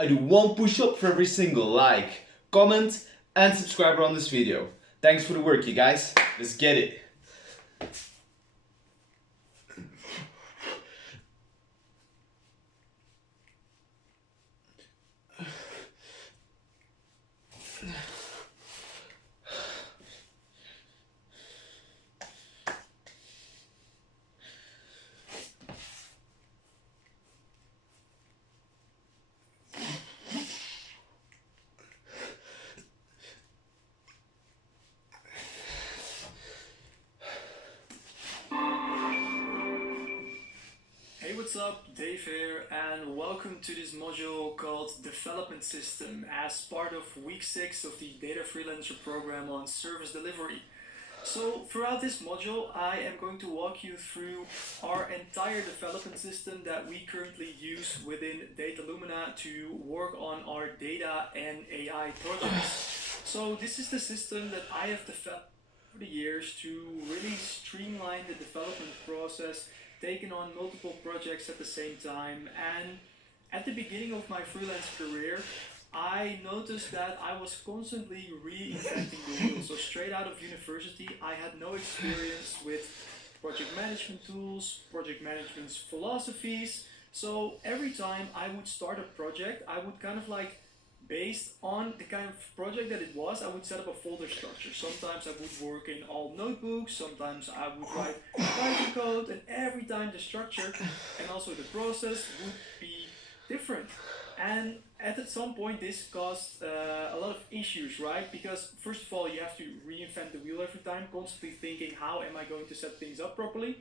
I do one push-up for every single like, comment, and subscriber on this video. Thanks for the work, you guys. Let's get it. Hey, what's up? Dave here, and welcome to this module called Development System as part of week 6 of the Data Freelancer program on service delivery. So throughout this module, I am going to walk you through our entire development system that we currently use within Data Lumina to work on our data and AI projects. So this is the system that I have developed over the years to really streamline the development process, taking on multiple projects at the same time. And at the beginning of my freelance career, I noticed that I was constantly reinventing the wheel. So straight out of university, I had no experience with project management tools, project management philosophies. So every time I would start a project, I would kind of like, based on the kind of project that it was, I would set up a folder structure. Sometimes I would work in all notebooks, sometimes I would write Python code, and every time the structure and also the process would be different. And at some point, this caused a lot of issues, right? Because first of all, you have to reinvent the wheel every time, constantly thinking, how am I going to set things up properly?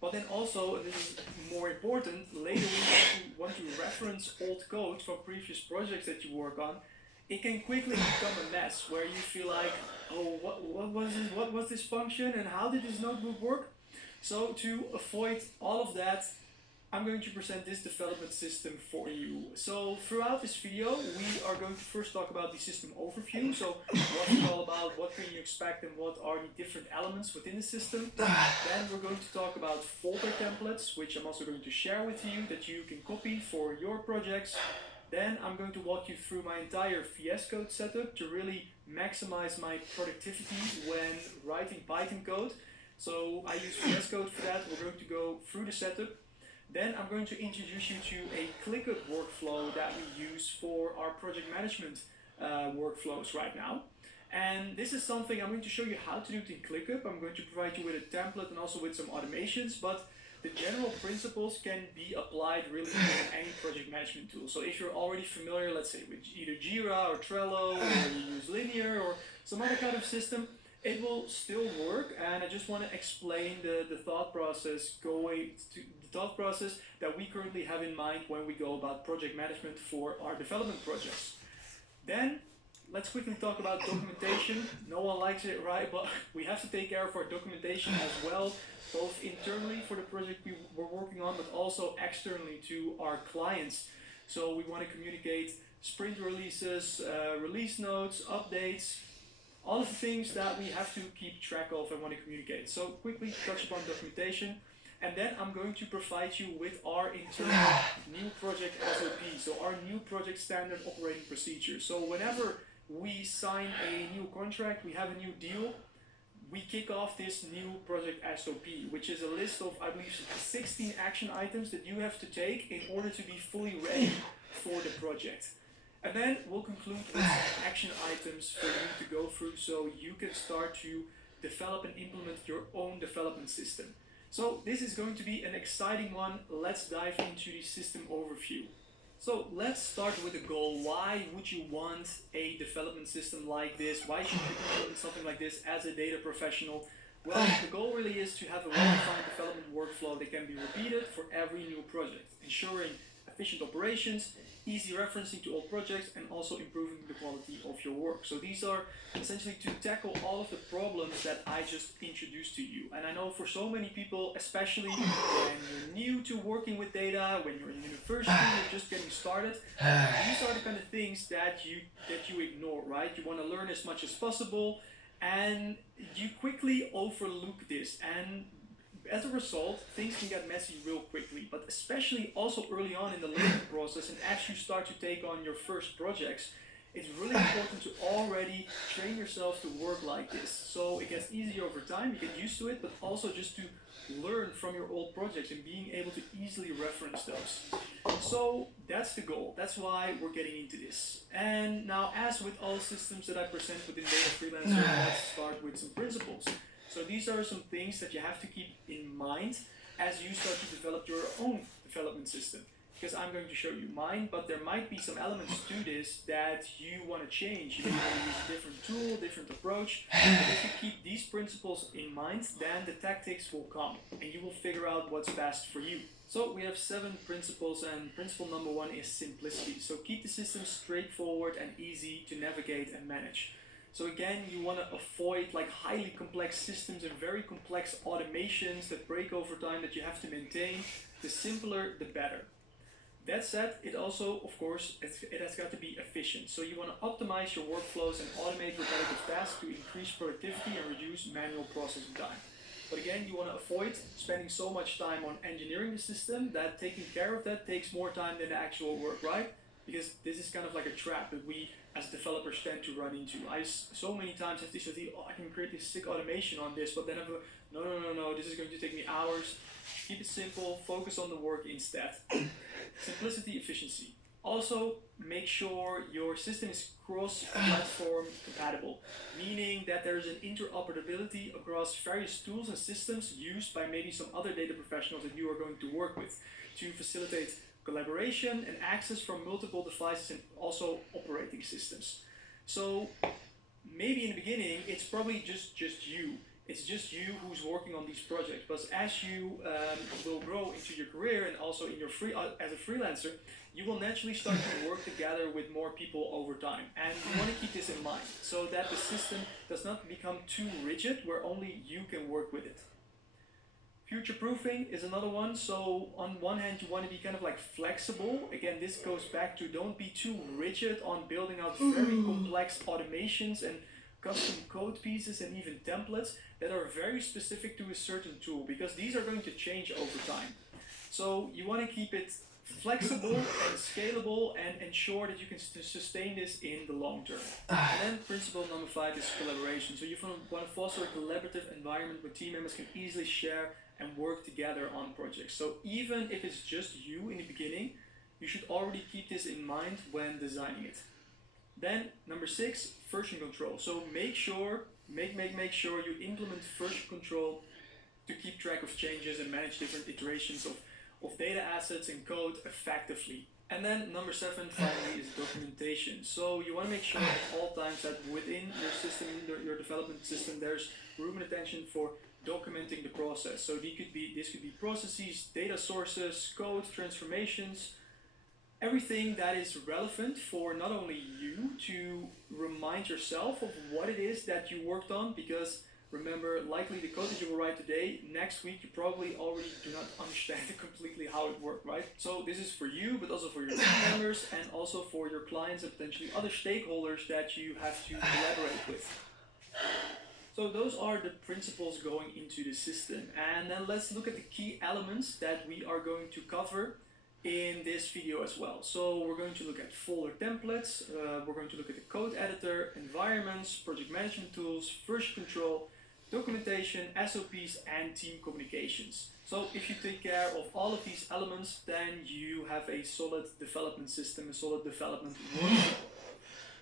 But then also, and this is more important, later when you want to reference old code from previous projects that you work on, it can quickly become a mess where you feel like, oh, what was this function and how did this notebook work? So to avoid all of that, I'm going to present this development system for you. So throughout this video, we are going to first talk about the system overview. So what's it all about, what can you expect, and what are the different elements within the system. Then we're going to talk about folder templates, which I'm also going to share with you that you can copy for your projects. Then I'm going to walk you through my entire VS Code setup to really maximize my productivity when writing Python code. So I use VS Code for that. We're going to go through the setup. Then I'm going to introduce you to a ClickUp workflow that we use for our project management workflows right now. And this is something I'm going to show you how to do it in ClickUp. I'm going to provide you with a template and also with some automations, but the general principles can be applied really in any project management tool. So if you're already familiar, let's say with either Jira or Trello, or you use Linear or some other kind of system, it will still work. And I just want to explain the thought process that we currently have in mind when we go about project management for our development projects. Then let's quickly talk about documentation. No one likes it, right? But we have to take care of our documentation as well, both internally for the project we're working on, but also externally to our clients. So we want to communicate sprint releases, release notes, updates, all of the things that we have to keep track of and want to communicate. So quickly touch upon documentation. And then I'm going to provide you with our internal new project SOP, so our new project standard operating procedure. So whenever we sign a new contract, we have a new deal, we kick off this new project SOP, which is a list of, I believe, 16 action items that you have to take in order to be fully ready for the project. And then we'll conclude with some action items for you to go through so you can start to develop and implement your own development system. So this is going to be an exciting one. Let's dive into the system overview. So let's start with the goal. Why would you want a development system like this? Why should you implement something like this as a data professional? Well, the goal really is to have a well-defined development workflow that can be repeated for every new project, ensuring efficient operations, easy referencing to all projects, and also improving the quality of your work. So these are essentially to tackle all of the problems that I just introduced to you. And I know for so many people, especially when you're new to working with data, when you're in university, you're just getting started, these are the kind of things that you ignore, right? You want to learn as much as possible, and you quickly overlook this. And as a result, things can get messy real quickly, but especially also early on in the learning process and as you start to take on your first projects, it's really important to already train yourself to work like this. So it gets easier over time, you get used to it, but also just to learn from your old projects and being able to easily reference those. So that's the goal. That's why we're getting into this. And now, as with all systems that I present within Data Freelancer, let's start with some principles. So these are some things that you have to keep in mind as you start to develop your own development system. Because I'm going to show you mine, but there might be some elements to this that you want to change. You want to use a different tool, different approach. But if you keep these principles in mind, then the tactics will come and you will figure out what's best for you. So we have 7 principles, and principle number 1 is simplicity. So keep the system straightforward and easy to navigate and manage. So again, you want to avoid like highly complex systems and very complex automations that break over time that you have to maintain. The simpler, the better. That said, it also, of course, it has got to be efficient. So you want to optimize your workflows and automate repetitive tasks to increase productivity and reduce manual processing time. But again, you want to avoid spending so much time on engineering the system that taking care of that takes more time than the actual work, right? Because this is kind of like a trap that we as developers tend to run into. I so many times have this idea, oh, I can create this sick automation on this, but then I'm no, this is going to take me hours. Keep it simple, focus on the work instead. Simplicity, efficiency. Also, make sure your system is cross-platform compatible, meaning that there is an interoperability across various tools and systems used by maybe some other data professionals that you are going to work with to facilitate collaboration and access from multiple devices and also operating systems. So maybe in the beginning, it's probably just you. It's just you who's working on these projects. But as you will grow into your career and also in your as a freelancer, you will naturally start to work together with more people over time. And you want to keep this in mind so that the system does not become too rigid where only you can work with it. Future proofing is another one. So on one hand, you want to be kind of like flexible. Again, this goes back to don't be too rigid on building out very complex automations and custom code pieces and even templates that are very specific to a certain tool, because these are going to change over time. So you want to keep it flexible and scalable and ensure that you can sustain this in the long term. And then principle number 5 is collaboration. So you want to foster a collaborative environment where team members can easily share and work together on projects. So even if it's just you in the beginning, you should already keep this in mind when designing it. Then number 6, version control. So make sure you implement version control to keep track of changes and manage different iterations of data assets and code effectively. And then number 7 finally is documentation. So you want to make sure at all times that within your system, your development system, there's room and attention for documenting the process. So this could be processes, data sources, code, transformations, everything that is relevant for not only you to remind yourself of what it is that you worked on, because remember, likely the code that you will write today, next week you probably already do not understand completely how it worked, right? So this is for you, but also for your team members and also for your clients and potentially other stakeholders that you have to collaborate with. So those are the principles going into the system. And then let's look at the key elements that we are going to cover in this video as well. So we're going to look at folder templates, we're going to look at the code editor, environments, project management tools, version control, documentation, SOPs, and team communications. So if you take care of all of these elements, then you have a solid development system, a solid development workflow.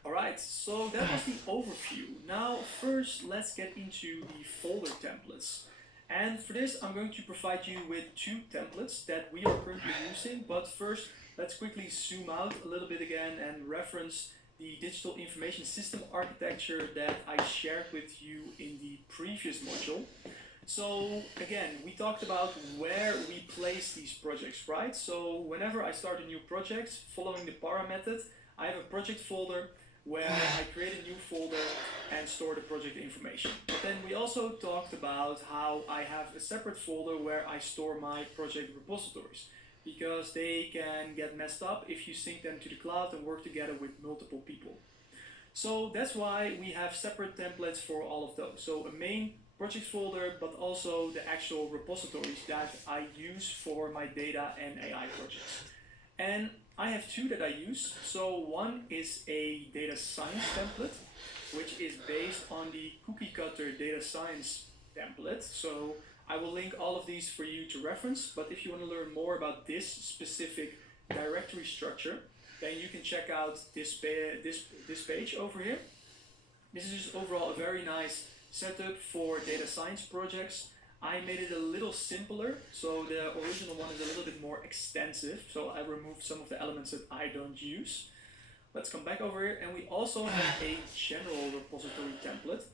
Alright, so that was the overview. Now first let's get into the folder templates. And for this I'm going to provide you with 2 templates that we are currently using, but first let's quickly zoom out a little bit again and reference the digital information system architecture that I shared with you in the previous module. So again, we talked about where we place these projects, right? So whenever I start a new project, following the para method, I have a project folder where I create a new folder and store the project information. But then we also talked about how I have a separate folder where I store my project repositories, because they can get messed up if you sync them to the cloud and work together with multiple people. So that's why we have separate templates for all of those. So a main projects folder, but also the actual repositories that I use for my data and AI projects. And I have two that I use. So one is a data science template, which is based on the cookie cutter data science template. So I will link all of these for you to reference, but if you want to learn more about this specific directory structure, then you can check out this page over here. This is just overall a very nice setup for data science projects. I made it a little simpler, so the original one is a little bit more extensive, so I removed some of the elements that I don't use. Let's come back over here, and we also have a general repository template.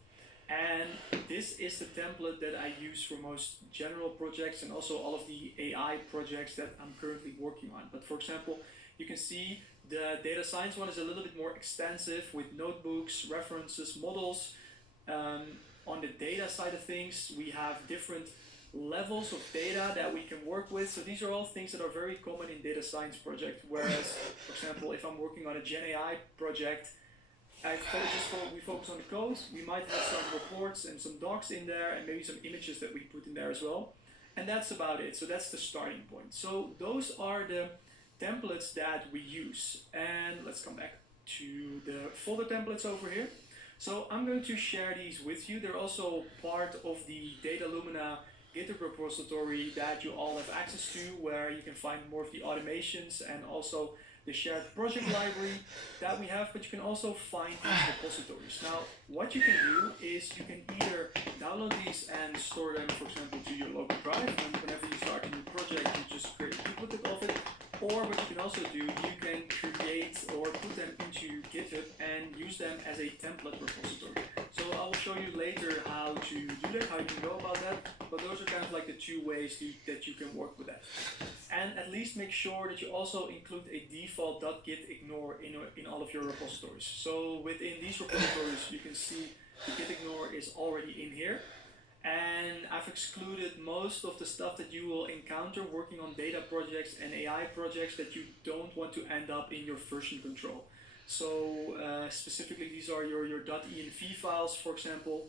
And this is the template that I use for most general projects and also all of the AI projects that I'm currently working on. But for example, you can see the data science one is a little bit more extensive with notebooks, references, models. On the data side of things, we have different levels of data that we can work with. So these are all things that are very common in data science projects. Whereas, for example, if I'm working on a Gen AI project, we focus on the code. We might have some reports and some docs in there and maybe some images that we put in there as well. And that's about it. So that's the starting point. So those are the templates that we use. And let's come back to the folder templates over here. So I'm going to share these with you. They're also part of the Data Lumina GitHub repository that you all have access to, where you can find more of the automations and also the shared project library that we have, but you can also find these repositories. Now, what you can do is you can either download these and store them, for example, to your local drive, and whenever you start a new project, you just create a duplicate of it. Or what you can also do, you can create or put them into GitHub and use them as a template repository. So I will show you later how to do that, how you can go about that, but those are kind of like the two ways that you can work with that. And at least make sure that you also include a default .gitignore in all of your repositories. So within these repositories, you can see the gitignore is already in here. And I've excluded most of the stuff that you will encounter working on data projects and AI projects that you don't want to end up in your version control. So specifically, these are your .env files, for example,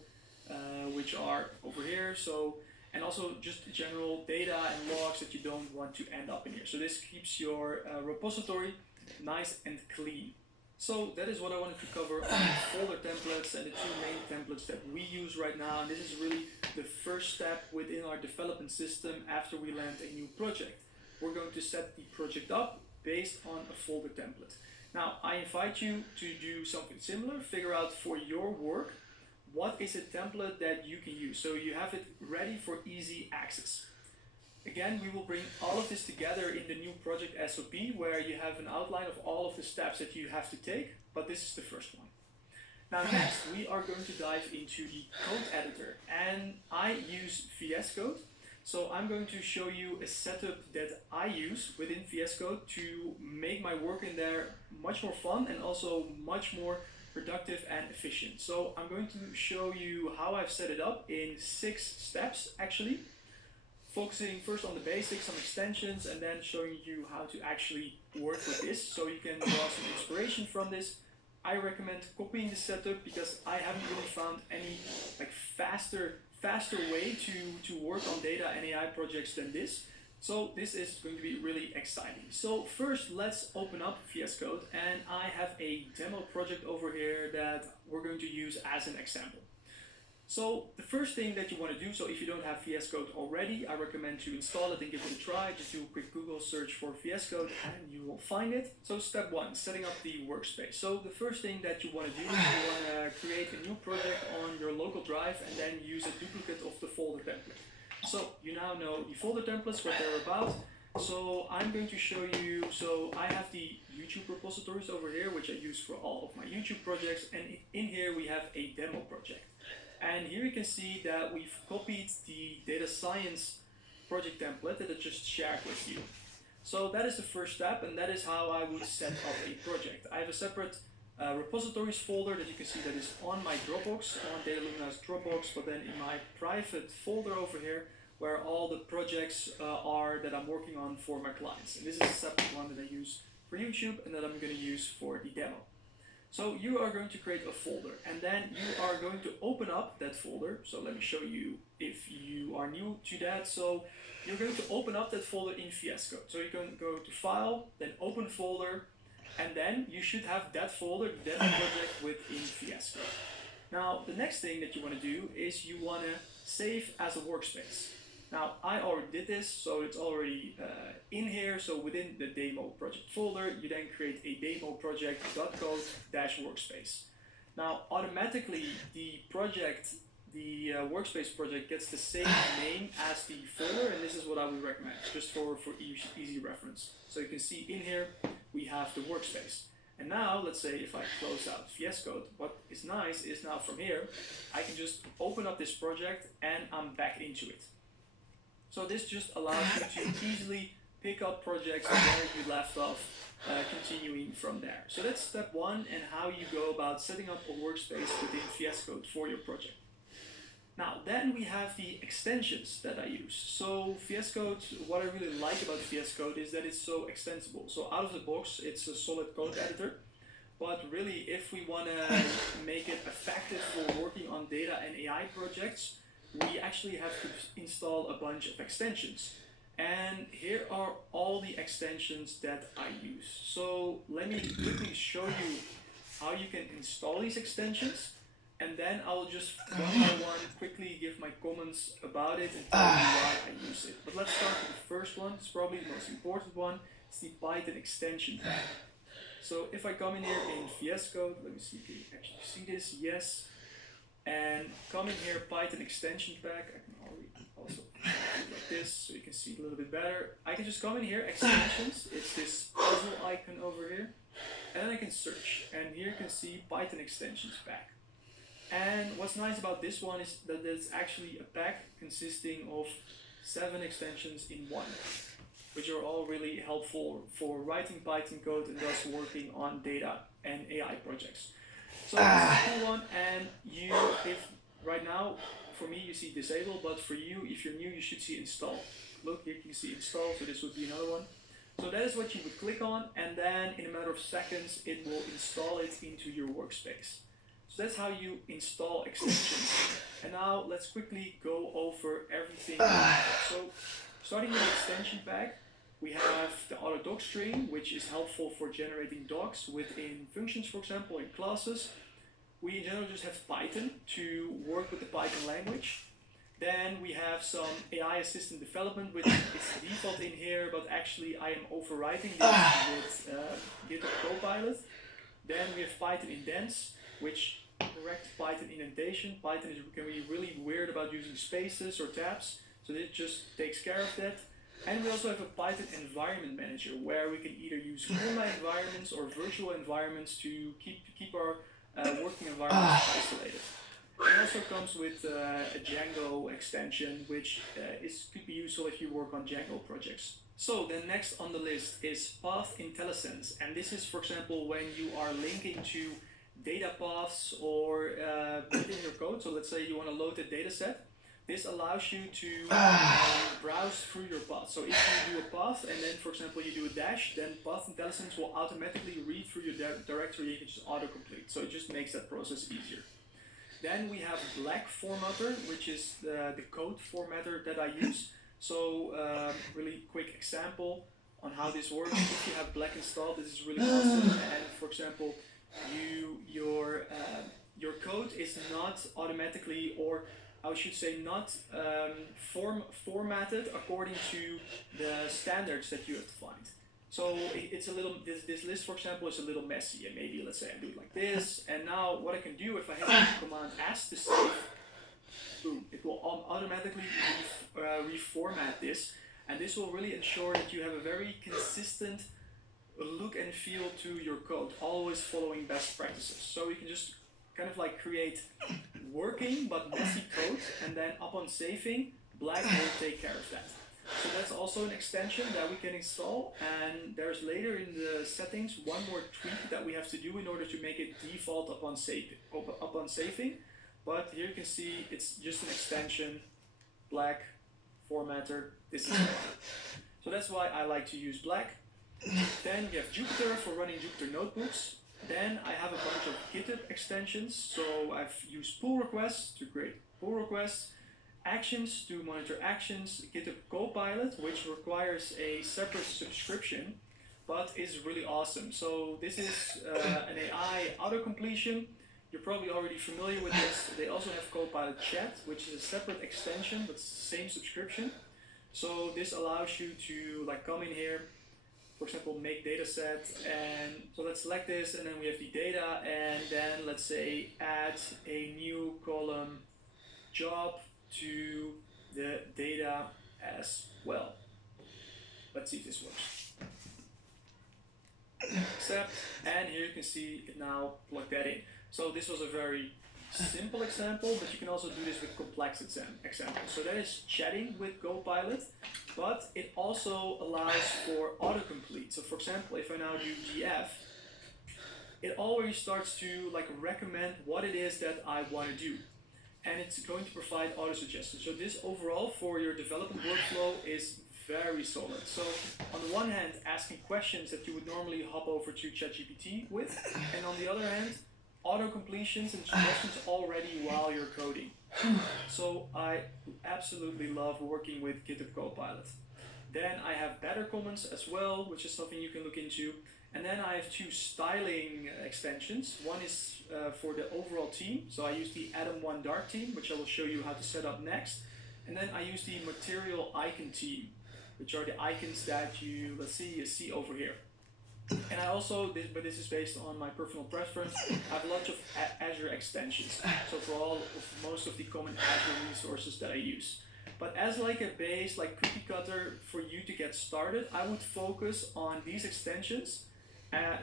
which are over here. So, and also just general data and logs that you don't want to end up in here. So this keeps your repository nice and clean. So that is what I wanted to cover on the folder templates and the two main templates that we use right now. And this is really the first step within our development system after we land a new project. We're going to set the project up based on a folder template. Now, I invite you to do something similar, figure out for your work, what is a template that you can use so you have it ready for easy access. Again, we will bring all of this together in the new project SOP where you have an outline of all of the steps that you have to take, but this is the first one. Now next, we are going to dive into the code editor, and I use VS Code. So I'm going to show you a setup that I use within VS Code to make my work in there much more fun and also much more productive and efficient. So I'm going to show you how I've set it up in 6 steps actually. Focusing first on the basics, some extensions, and then showing you how to actually work with this so you can draw some inspiration from this. I recommend copying the setup because I haven't really found any like faster way to work on data and AI projects than this. So this is going to be really exciting. So first, let's open up VS Code, and I have a demo project over here that we're going to use as an example. So the first thing that you want to do, so if you don't have VS Code already, I recommend to install it and give it a try. Just do a quick Google search for VS Code and you will find it. So step 1, setting up the workspace. So the first thing that you want to do is you want to create a new project on your local drive and then use a duplicate of the folder template. So you now know the folder templates, what they're about. So I'm going to show you, so I have the YouTube repositories over here, which I use for all of my YouTube projects. And in here we have a demo project. And here you can see that we've copied the data science project template that I just shared with you. So that is the first step, and that is how I would set up a project. I have a separate repositories folder that you can see that is on my Dropbox, on Data Lumina's Dropbox, but then in my private folder over here, where all the projects are that I'm working on for my clients. And this is a separate one that I use for YouTube and that I'm going to use for the demo. So you are going to create a folder, and then you are going to open up that folder. So let me show you if you are new to that. So you're going to open up that folder in VS Code. So you can go to File, then Open Folder, and then you should have that folder, that project within VS Code. Now, the next thing that you want to do is you want to save as a workspace. Now, I already did this, so it's already in here. So within the demo project folder, you then create a demo project.code-workspace. Now, automatically, the workspace project gets the same name as the folder, and this is what I would recommend, just for easy reference. So you can see in here, we have the workspace. And now, let's say if I close out VS Code, what is nice is now from here, I can just open up this project and I'm back into it. So this just allows you to easily pick up projects where you left off, continuing from there. So that's step one, and how you go about setting up a workspace within VS Code for your project. Now, then we have the extensions that I use. So VS Code, what I really like about VS Code is that it's so extensible. So out of the box, it's a solid code editor. But really, if we want to make it effective for working on data and AI projects, we actually have to install a bunch of extensions. And here are all the extensions that I use. So let me quickly show you how you can install these extensions. And then I'll just one by one quickly give my comments about it and tell you why I use it. But let's start with the first one. It's probably the most important one. It's the Python extension pack. So if I come in here in VS Code, let me see if you actually see this. Yes. And come in here, Python extension pack. I can also do it like this so you can see it a little bit better. I can just come in here, extensions. It's this puzzle icon over here. And then I can search. And here you can see Python extensions pack. And what's nice about this one is that it's actually a pack consisting of 7 extensions in one, which are all really helpful for writing Python code and thus working on data and AI projects. So this is a cool one, and if right now, for me you see disable, but for you, if you're new, you should see install. Look, here you can see install, so this would be another one. So that is what you would click on, and then in a matter of seconds, it will install it into your workspace. So that's how you install extensions. And now let's quickly go over everything. So starting with the extension pack, we have the auto doc string, which is helpful for generating docs within functions, for example, in classes. We in general just have Python to work with the Python language. Then we have some AI assistant development, which is default in here, but actually I am overwriting this with GitHub Copilot. Then we have Python indents, which correct Python indentation. Python can be really weird about using spaces or tabs, so this just takes care of that. And we also have a Python environment manager, where we can either use command environments or virtual environments to keep our working environments isolated. It also comes with a Django extension, which could be useful if you work on Django projects. So then next on the list is Path IntelliSense, and this is, for example, when you are linking to data paths or within your code. So let's say you want to load a data set. This allows you to browse through your path. So if you do a path and then, for example, you do a dash, then Path IntelliSense will automatically read through your directory. You can just autocomplete. So it just makes that process easier. Then we have Black Formatter, which is the code formatter that I use. So really quick example on how this works. If you have Black installed, this is really awesome. And for example, your code is not automatically, or I should say not formatted according to the standards that you have defined. So it's a little, this list, for example, is a little messy, and maybe let's say I do it like this, and now what I can do if I hit Command S to save, boom, it will automatically reformat this, and this will really ensure that you have a very consistent look and feel to your code, always following best practices. So you can just kind of like create working but messy code, and then upon saving, Black will take care of that. So that's also an extension that we can install, and there's later in the settings one more tweak that we have to do in order to make it default upon saving. But here you can see it's just an extension, Black Formatter. This is so that's why I like to use Black. Then we have Jupyter for running Jupyter notebooks. Then I have a bunch of GitHub extensions. So I've used pull requests to create pull requests, actions to monitor actions, GitHub Copilot, which requires a separate subscription, but is really awesome. So this is an AI auto-completion. You're probably already familiar with this. They also have Copilot Chat, which is a separate extension, but same subscription. So this allows you to like come in here, for example, make data set, and so let's select this, and then we have the data, and then let's say add a new column job to the data as well. Let's see if this works. Accept, and here you can see it now plug that in. So this was a very simple example, but you can also do this with complex examples. So that is chatting with Copilot, but it also allows for autocomplete. So for example, if I now do GF, it already starts to like recommend what it is that I want to do. And it's going to provide auto suggestions. So this overall for your development workflow is very solid. So on the one hand, asking questions that you would normally hop over to ChatGPT with, and on the other hand, auto completions and suggestions already while you're coding. So I absolutely love working with GitHub Copilot. Then I have better comments as well, which is something you can look into. And then I have two styling extensions. One is for the overall theme. So I use the Atom 1 Dark theme, which I will show you how to set up next. And then I use the material icon theme, which are the icons that you, let's see, you see over here. And I also, but this is based on my personal preference, I have lots of Azure extensions. So for all of most of the common Azure resources that I use. But as like a base, like cookie cutter for you to get started, I would focus on these extensions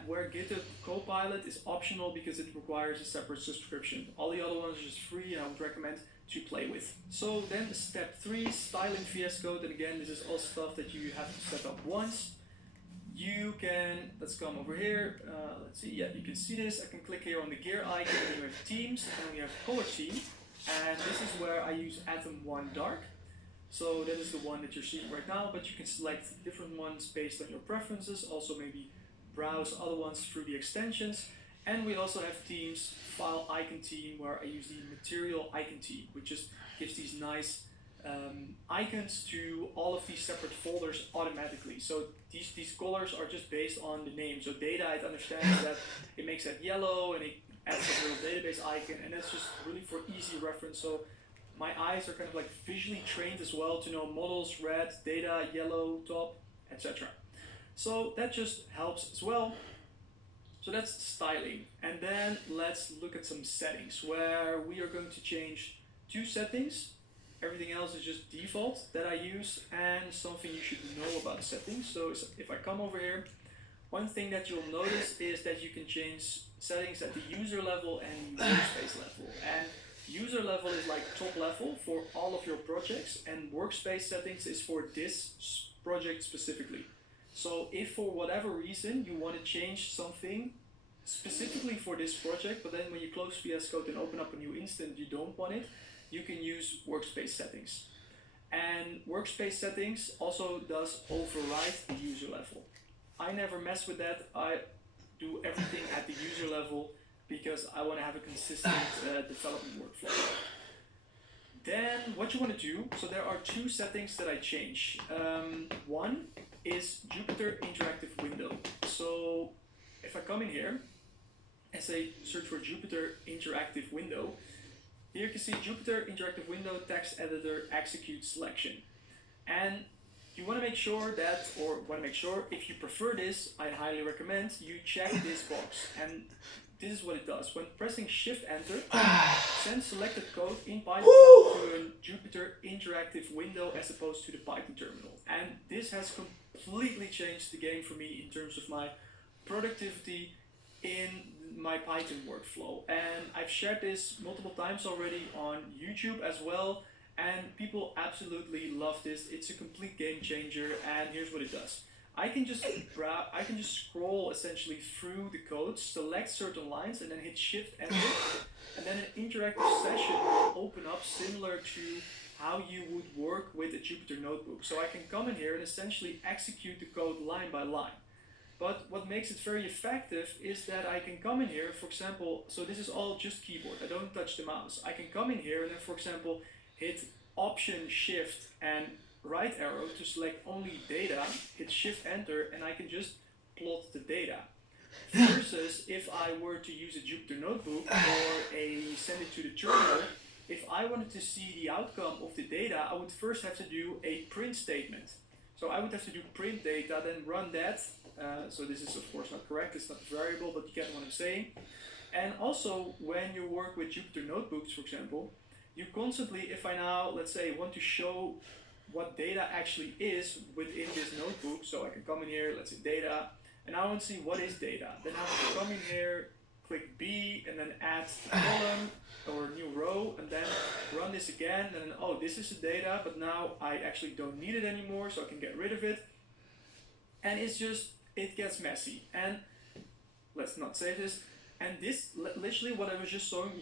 where GitHub Copilot is optional because it requires a separate subscription. All the other ones are just free, and I would recommend to play with. So then step 3, styling VS Code. And again, this is all stuff that you have to set up once. You can, let's come over here, let's see, yeah, you can see this. I can click here on the gear icon, and we have themes, and we have color theme. And this is where I use Atom 1 Dark. So that is the one that you're seeing right now, but you can select different ones based on your preferences. Also maybe browse other ones through the extensions. And we also have themes, file icon theme, where I use the material icon theme, which just gives these nice icons to all of these separate folders automatically. So these colors are just based on the name. So data, it understands that it makes that yellow, and it adds a little database icon, and that's just really for easy reference. So my eyes are kind of like visually trained as well to know models, red, data, yellow, top, etc. So that just helps as well. So that's styling. And then let's look at some settings where we are going to change 2 settings. Everything else is just default that I use, and something you should know about settings. So if I come over here, one thing that you'll notice is that you can change settings at the user level and workspace level. And user level is like top level for all of your projects, and workspace settings is for this project specifically. So if for whatever reason you want to change something specifically for this project, but then when you close VS Code and open up a new instance, you don't want it, you can use workspace settings. And workspace settings also does override the user level. I never mess with that. I do everything at the user level because I want to have a consistent development workflow. Then what you want to do, so there are 2 settings that I change. One is Jupyter Interactive Window. So if I come in here and say search for Jupyter Interactive Window, here you can see Jupyter Interactive Window Text Editor Execute Selection. And you want to make sure that, if you prefer this, I highly recommend you check this box. And this is what it does. When pressing Shift Enter, send selected code in Python to a Jupyter Interactive Window as opposed to the Python terminal. And this has completely changed the game for me in terms of my productivity in my Python workflow. And I've shared this multiple times already on YouTube as well, and people absolutely love this. It's a complete game changer, and here's what it does. I can just scroll essentially through the code, select certain lines, and then hit Shift Enter, and then an interactive session will open up similar to how you would work with a Jupyter notebook. So I can come in here and essentially execute the code line by line. But what makes it very effective is that I can come in here, for example, so this is all just keyboard, I don't touch the mouse. I can come in here and then, for example, hit Option, Shift, and right arrow to select only data, hit Shift, Enter, and I can just plot the data. Versus if I were to use a Jupyter notebook or send it to the terminal, if I wanted to see the outcome of the data, I would first have to do a print statement. So I would have to do print data, then run that. So this is of course not correct, it's not a variable, but you get what I'm saying. And also when you work with Jupyter notebooks, for example, you constantly, if I now, let's say, want to show what data actually is within this notebook, so I can come in here, let's say data, and I want to see what is data. Then I have to come in here, click B, and then add a column or a new row, and then run this again, and then, oh, this is the data, but now I actually don't need it anymore, so I can get rid of it. And it's just, it gets messy. And let's not save this. And this, literally what I was just showing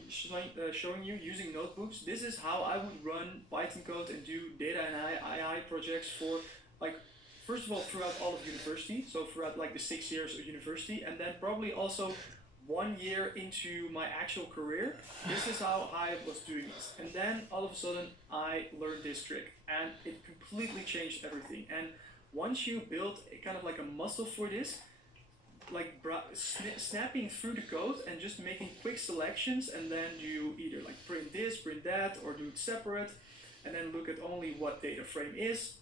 you using notebooks, this is how I would run Python code and do data and AI projects for, like, first of all, throughout all of university, so throughout like the 6 years of university, and then probably also 1 year into my actual career. This is how I was doing this. And then all of a sudden I learned this trick and it completely changed everything. And once you build a kind of like a muscle for this, like snapping through the code and just making quick selections, and then you either like print this, print that, or do it separate, and then look at only what data frame is.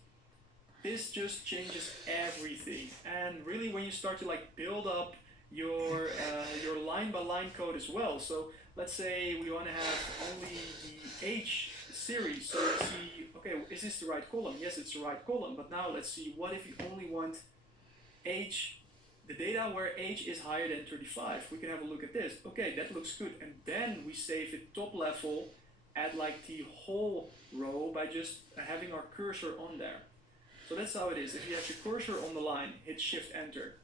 This just changes everything. And really when you start to like build up your line by line code as well. So let's say we want to have only the H series. So let's see, okay, is this the right column? Yes, it's the right column. But now let's see, what if you only want H, the data where H is higher than 35? We can have a look at this. Okay, that looks good. And then we save it top level at like the whole row by just having our cursor on there. So that's how it is. If you have your cursor on the line, hit Shift Enter.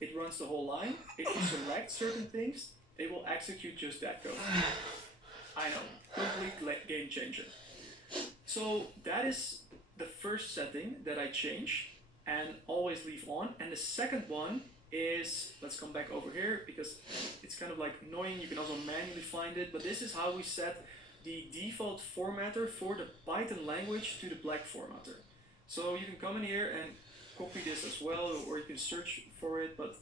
It runs the whole line. If you select certain things, it will execute just that code. I know, complete game changer. So that is the first setting that I change and always leave on. And the second one is, let's come back over here because it's kind of like annoying. You can also manually find it, but this is how we set the default formatter for the Python language to the black formatter. So you can come in here and copy this as well, or you can search for it, but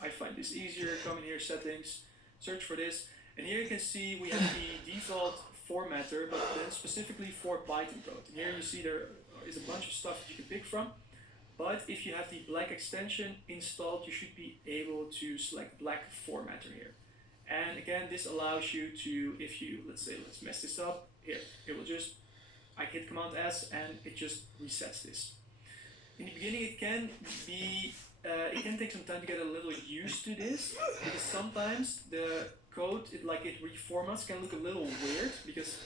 I find this easier. Come in here, settings, search for this, and here you can see we have the default formatter, but then specifically for Python code. And here you see there is a bunch of stuff that you can pick from, but if you have the black extension installed, you should be able to select black formatter here. And again, this allows you to, if you, let's say, let's mess this up, here, it will just, I hit Command S and it just resets this. In the beginning, it can take some time to get a little used to this, because sometimes the code, it reformats, can look a little weird because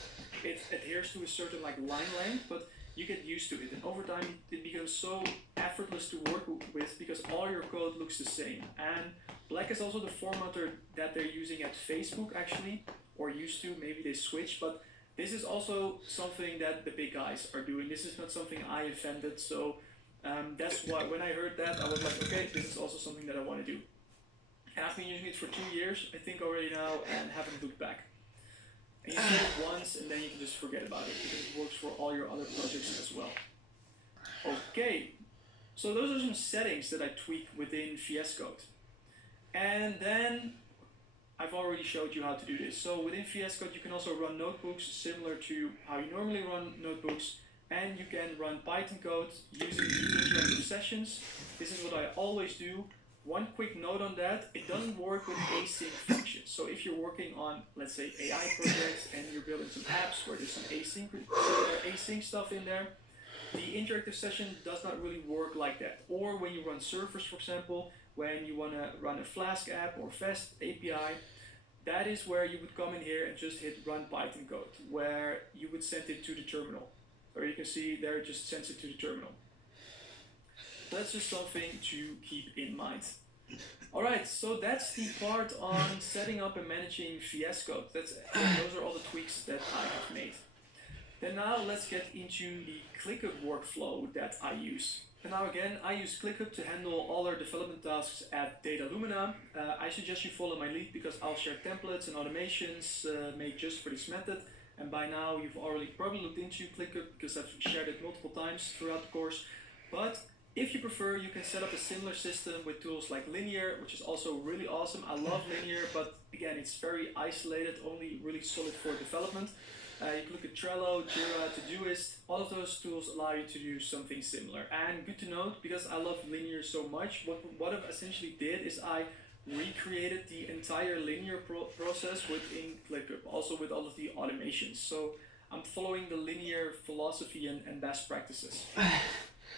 it adheres to a certain like line length, but you get used to it, and over time it becomes so effortless to work with because all your code looks the same. And black is also the formatter that they're using at Facebook actually, or used to, maybe they switched, but this is also something that the big guys are doing. This is not something I invented, so that's why when I heard that, I was like, okay, this is also something that I want to do. And I've been using it for 2 years, I think already now, and haven't looked back. And you set it once, and then you can just forget about it, because it works for all your other projects as well. Okay, so those are some settings that I tweak within VS Code. And then I've already showed you how to do this. So within VS Code, you can also run notebooks similar to how you normally run notebooks. And you can run Python code using the interactive sessions. This is what I always do. One quick note on that, it doesn't work with async functions. So if you're working on, let's say, AI projects and you're building some apps where there's some async stuff in there, the interactive session does not really work like that. Or when you run servers, for example, when you want to run a Flask app or Fast API, that is where you would come in here and just hit run Python code, where you would send it to the terminal. Or you can see there it just sends it to the terminal. That's just something to keep in mind. Alright, so that's the part on setting up and managing VS Code. Those are all the tweaks that I have made. Then now let's get into the ClickUp workflow that I use. And now again, I use ClickUp to handle all our development tasks at Data Lumina. I suggest you follow my lead because I'll share templates and automations made just for this method. And by now you've already probably looked into ClickUp because I've shared it multiple times throughout the course. But if you prefer, you can set up a similar system with tools like Linear, which is also really awesome. I love Linear, but again, it's very isolated, only really solid for development. You can look at Trello, Jira, Todoist. All of those tools allow you to do something similar. And good to note, because I love Linear so much, what I've essentially did is I recreated the entire Linear process within ClickUp, also with all of the automations. So I'm following the Linear philosophy and best practices.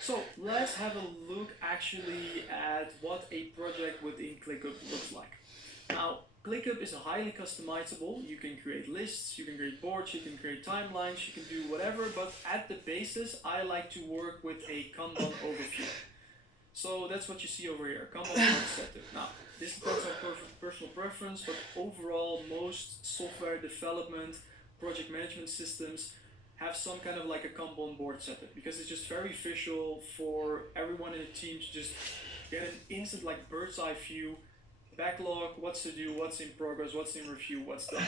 So let's have a look actually at what a project within ClickUp looks like. Now, ClickUp is highly customizable. You can create lists, you can create boards, you can create timelines, you can do whatever, but at the basis, I like to work with a Kanban overview. So that's what you see over here, Kanban board setup. Now, this depends on personal preference, but overall, most software development, project management systems have some kind of like a Kanban board setup because it's just very visual for everyone in the team to just get an instant like bird's eye view, backlog, what's to do, what's in progress, what's in review, what's done.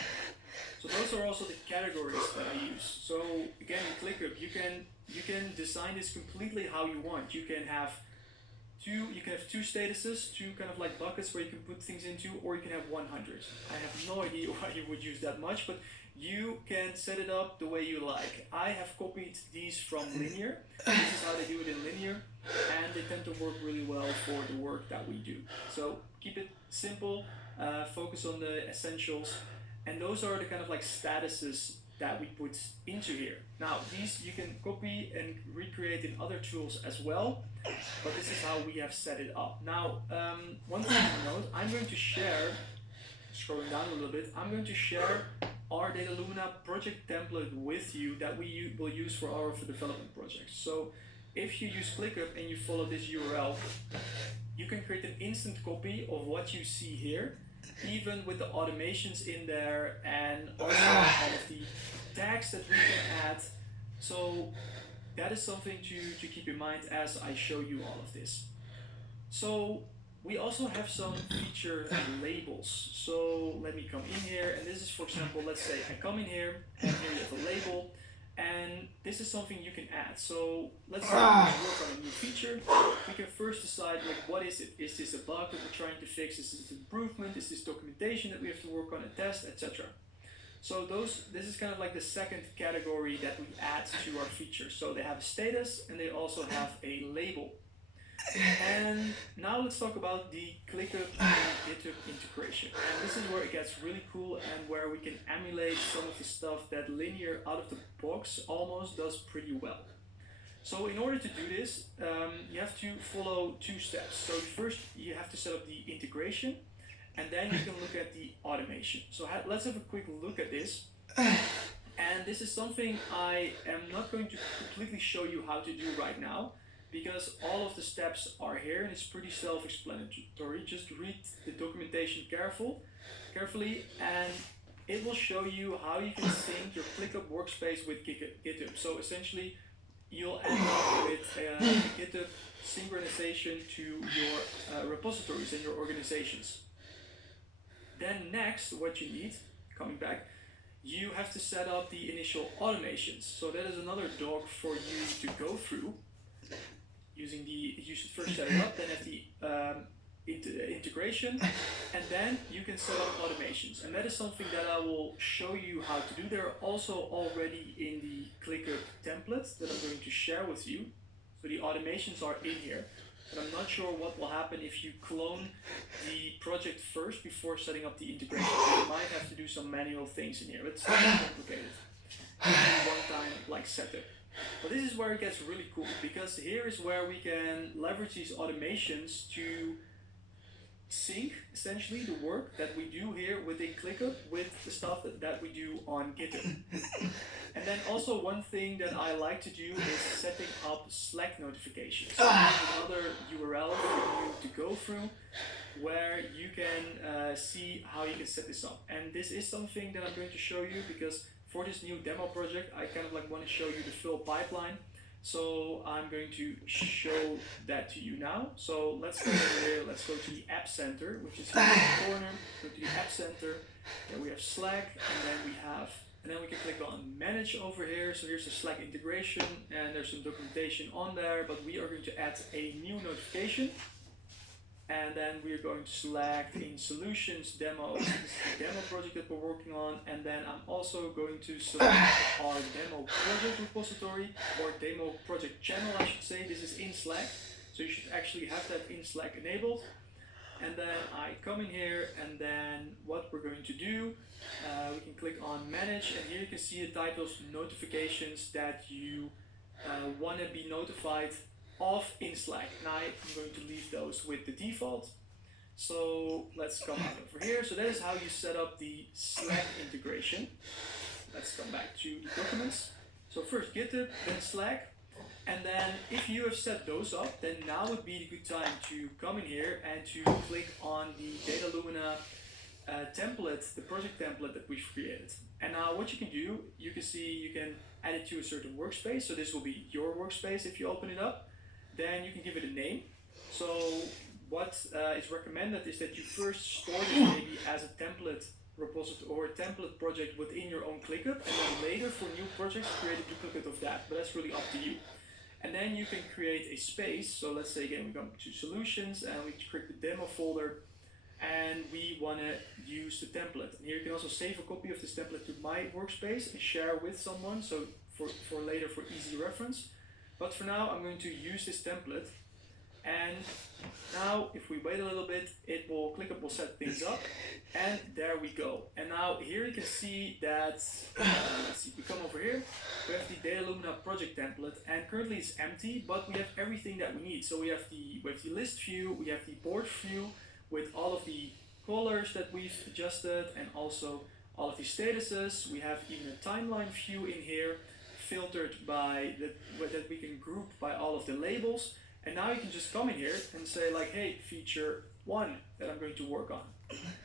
So those are also the categories that I use. So again, in ClickUp, you can design this completely how you want. You can have two statuses, two kind of like buckets where you can put things into, or you can have 100. I have no idea why you would use that much, but you can set it up the way you like. I have copied these from Linear. This is how they do it in Linear, and they tend to work really well for the work that we do. So keep it simple, focus on the essentials, and those are the kind of like statuses that we put into here. Now, these you can copy and recreate in other tools as well, but this is how we have set it up. Now, one thing to note, I'm going to share, scrolling down a little bit, I'm going to share our Data Lumina project template with you that we will use for our development projects. So if you use ClickUp and you follow this URL, you can create an instant copy of what you see here, even with the automations in there and also all of the tags that we can add. So that is something to keep in mind as I show you all of this. So we also have some feature labels. So let me come in here, and this is, for example, let's say I come in here, and here you have a label, and this is something you can add. So let's say we work on a new feature. We can first decide, like, what is it? Is this a bug that we're trying to fix? Is this an improvement? Is this documentation that we have to work on, a test, etc.? So this is kind of like the second category that we add to our feature. So they have a status, and they also have a label. And now let's talk about the ClickUp and GitHub integration. And this is where it gets really cool and where we can emulate some of the stuff that Linear out of the box almost does pretty well. So in order to do this, you have to follow two steps. So first you have to set up the integration, and then you can look at the automation. So let's have a quick look at this. And this is something I am not going to completely show you how to do right now, because all of the steps are here and it's pretty self-explanatory. Just read the documentation carefully, and it will show you how you can sync your ClickUp workspace with GitHub. So essentially, you'll end up with GitHub synchronization to your repositories and your organizations. Then next, what you need, coming back, you have to set up the initial automations. So that is another dog for you to go through. You should first set it up, then have the integration, and then you can set up automations. And that is something that I will show you how to do. They're also already in the ClickUp templates that I'm going to share with you. So the automations are in here, but I'm not sure what will happen if you clone the project first before setting up the integration. So you might have to do some manual things in here, but it's not complicated. One-time like setup. But this is where it gets really cool, because here is where we can leverage these automations to sync essentially the work that we do here within ClickUp with the stuff that we do on GitHub. And then also one thing that I like to do is setting up Slack notifications. So another URL for you to go through where you can see how you can set this up. And this is something that I'm going to show you because for this new demo project, I kind of like want to show you the full pipeline. So I'm going to show that to you now. So let's go over here, let's go to the App Center, which is here in the corner. Go to the App Center, then we have Slack, and then we can click on Manage over here. So here's the Slack integration, and there's some documentation on there, but we are going to add a new notification. And then we're going to select in Solutions Demo. This is the demo project that we're working on. And then I'm also going to select our demo project repository, or demo project channel, I should say. This is in Slack. So you should actually have that in Slack enabled. And then I come in here, and then what we're going to do, we can click on Manage. And here you can see the type of notifications that you want to be notified of in Slack. Now I'm going to leave those with the default. So let's come out over here. So that is how you set up the Slack integration. Let's come back to the documents. So first GitHub, then Slack. And then if you have set those up, then now would be the good time to come in here and to click on the Data Lumina template, the project template that we've created. And now what you can do, you can see you can add it to a certain workspace. So this will be your workspace if you open it up. Then you can give it a name. So what is recommended is that you first store this maybe as a template repository or a template project within your own ClickUp, and then later for new projects create a duplicate of that, but that's really up to you. And then you can create a space. So let's say again we come to Solutions and we create the demo folder, and we want to use the template. And here you can also save a copy of this template to my workspace and share with someone, so for later for easy reference. But for now, I'm going to use this template. And now, if we wait a little bit, ClickUp will set things up. And there we go. And now here you can see that, let's see, we come over here. We have the Data Lumina project template, and currently it's empty, but we have everything that we need. So we have the list view, we have the board view with all of the colors that we've adjusted, and also all of the statuses. We have even a timeline view in here, filtered by that we can group by all of the labels. And now you can just come in here and say like, hey, feature 1 that I'm going to work on.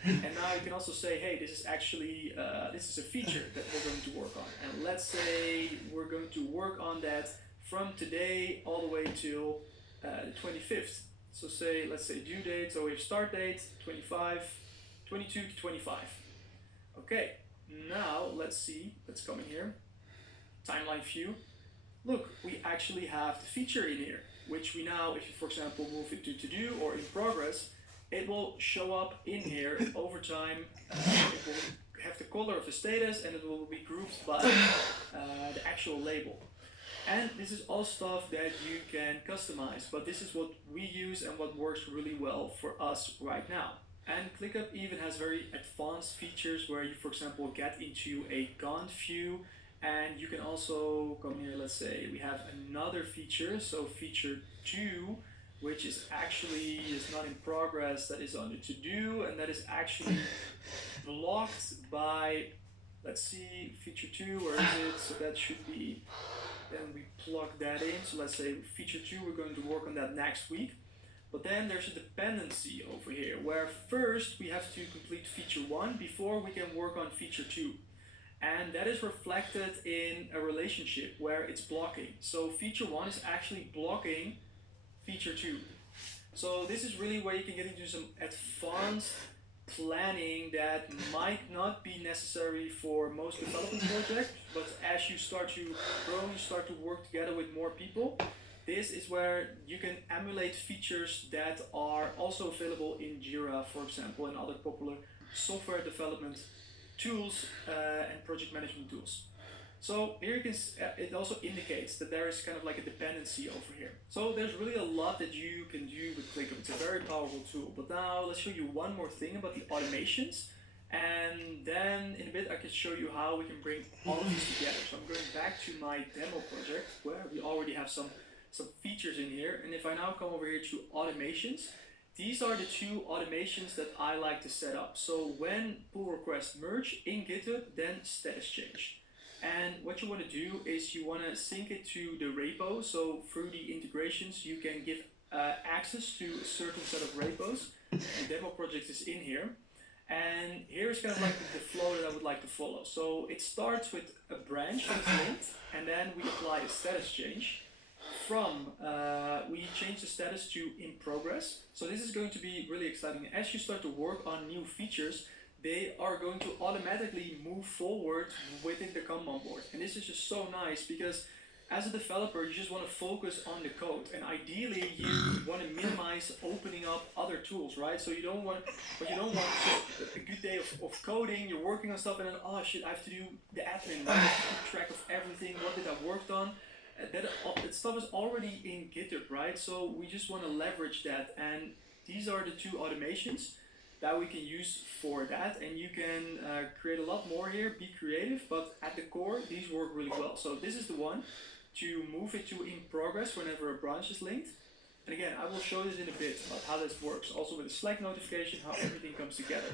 And now you can also say, hey, this is actually this is a feature that we're going to work on. And let's say we're going to work on that from today all the way till the 25th. So let's say due date, so we have start date 22 to 25. Okay, now let's come in here. Timeline view. Look, we actually have the feature in here, which we now, if you for example move it to do or in progress, it will show up in here over time. It will have the color of the status, and it will be grouped by the actual label. And this is all stuff that you can customize, but this is what we use and what works really well for us right now. And ClickUp even has very advanced features where you, for example, get into a Gantt view. And you can also come here, let's say we have another feature, so feature 2, which is not in progress, that is under to do, and that is actually blocked by, let's see, feature 2, where is it? So that should be, then we plug that in. So let's say feature 2, we're going to work on that next week. But then there's a dependency over here, where first we have to complete feature 1 before we can work on feature 2. And that is reflected in a relationship where it's blocking. So feature 1 is actually blocking feature 2. So this is really where you can get into some advanced planning that might not be necessary for most development projects, but as you start to grow, you start to work together with more people, this is where you can emulate features that are also available in Jira, for example, and other popular software development tools and project management tools. So here you can, it also indicates that there is kind of like a dependency over here. So there's really a lot that you can do with ClickUp. It's a very powerful tool. But now let's show you one more thing about the automations. And then in a bit I can show you how we can bring all of these together. So I'm going back to my demo project where we already have some features in here. And if I now come over here to automations, these are the two automations that I like to set up. So when pull requests merge in GitHub, then status change. And what you want to do is you want to sync it to the repo. So through the integrations, you can give access to a certain set of repos. The demo project is in here. And here's kind of like the flow that I would like to follow. So it starts with a branch that is linked, and then we apply a status change. we change the status to in progress. So this is going to be really exciting. As you start to work on new features, they are going to automatically move forward within the Kanban board. And this is just so nice because as a developer, you just want to focus on the code, and ideally you want to minimize opening up other tools, right? So you don't want just a good day of coding, you're working on stuff, and then, oh shit, I have to do the admin, right? I have to keep track of everything, what did I worked on? That stuff is already in GitHub, right? So we just want to leverage that, and these are the two automations that we can use for that, and you can create a lot more here, be creative, but at the core, these work really well. So this is the one to move it to in progress whenever a branch is linked. And again, I will show this in a bit about how this works, also with the Slack notification, how everything comes together.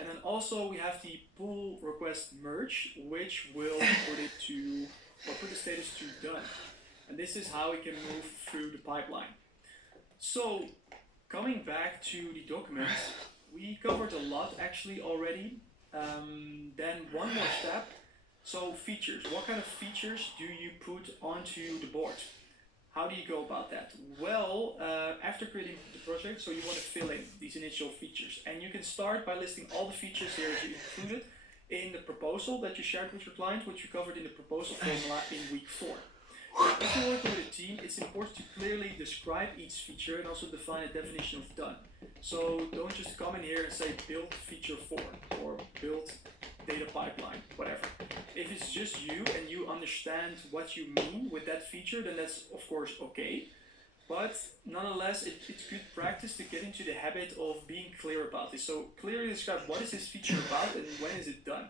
And then also we have the pull request merge, which will put the status to done. And this is how we can move through the pipeline. So coming back to the document, we covered a lot actually already. Then one more step. So features, what kind of features do you put onto the board? How do you go about that? Well, after creating the project, so you want to fill in these initial features. And you can start by listing all the features here that you included in the proposal that you shared with your client, which you covered in the proposal formula in week 4. If you're working with a team, it's important to clearly describe each feature and also define a definition of done. So don't just come in here and say build feature 4 or build data pipeline, whatever. If it's just you and you understand what you mean with that feature, then that's of course okay. But nonetheless, it's good practice to get into the habit of being clear about this. So clearly describe what is this feature about and when is it done.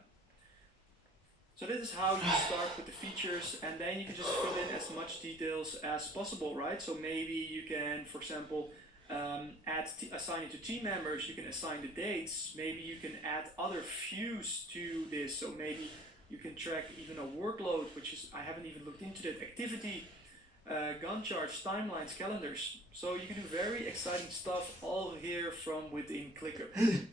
So this is how you start with the features, and then you can just fill in as much details as possible, right? So maybe you can, for example, assign it to team members, you can assign the dates, maybe you can add other views to this, so maybe you can track even a workload, which is, I haven't even looked into that, activity, Gantt charts, timelines, calendars. So you can do very exciting stuff all here from within ClickUp.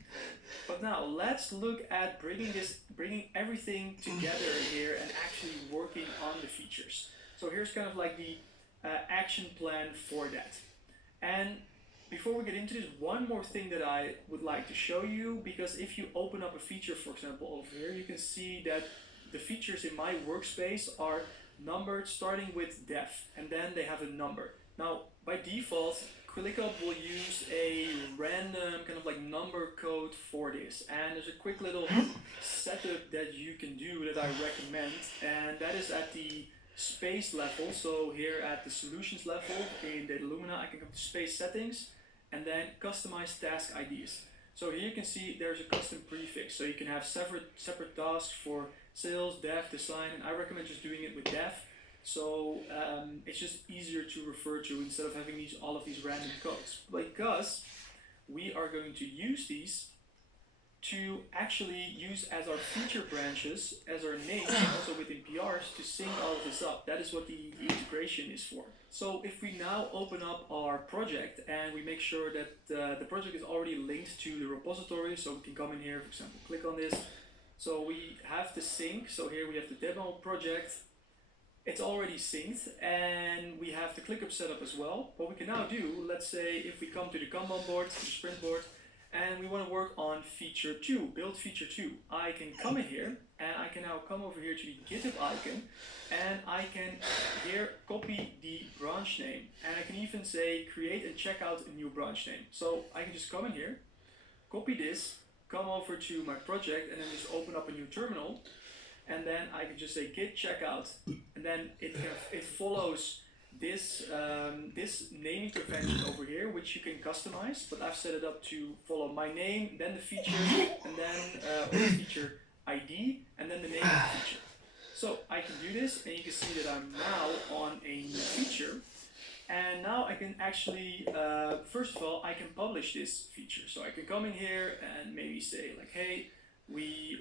But now let's look at bringing everything together here and actually working on the features. So here's kind of like the action plan for that. And before we get into this, one more thing that I would like to show you, because if you open up a feature, for example, over here, you can see that the features in my workspace are numbered starting with def, and then they have a number. Now, by default, ClickUp will use a random kind of like number code for this, and there's a quick little setup that you can do that I recommend, and that is at the space level. So here at the solutions level in Data Lumina, I can come to space settings and then customize task IDs. So here you can see there's a custom prefix, so you can have separate tasks for sales, dev, design, and I recommend just doing it with dev. So it's just easier to refer to instead of having all of these random codes. Because we are going to use these to actually use as our feature branches, as our names, and also within PRs to sync all of this up. That is what the integration is for. So if we now open up our project and we make sure that the project is already linked to the repository, so we can come in here, for example, click on this. So we have the sync, so here we have the demo project. It's already synced, and we have the ClickUp setup as well. What we can now do, let's say if we come to the Kanban board, to the sprint board, and we want to work on feature 2, build feature 2. I can come in here, and I can now come over here to the GitHub icon, and I can here copy the branch name, and I can even say create and check out a new branch name. So I can just come in here, copy this, come over to my project, and then just open up a new terminal, and then I can just say git checkout, and then it follows this naming convention over here, which you can customize, but I've set it up to follow my name, then the feature, and then the feature ID, and then the name of the feature. So I can do this, and you can see that I'm now on a new feature, and now I can actually, first of all, I can publish this feature. So I can come in here and maybe say like, hey,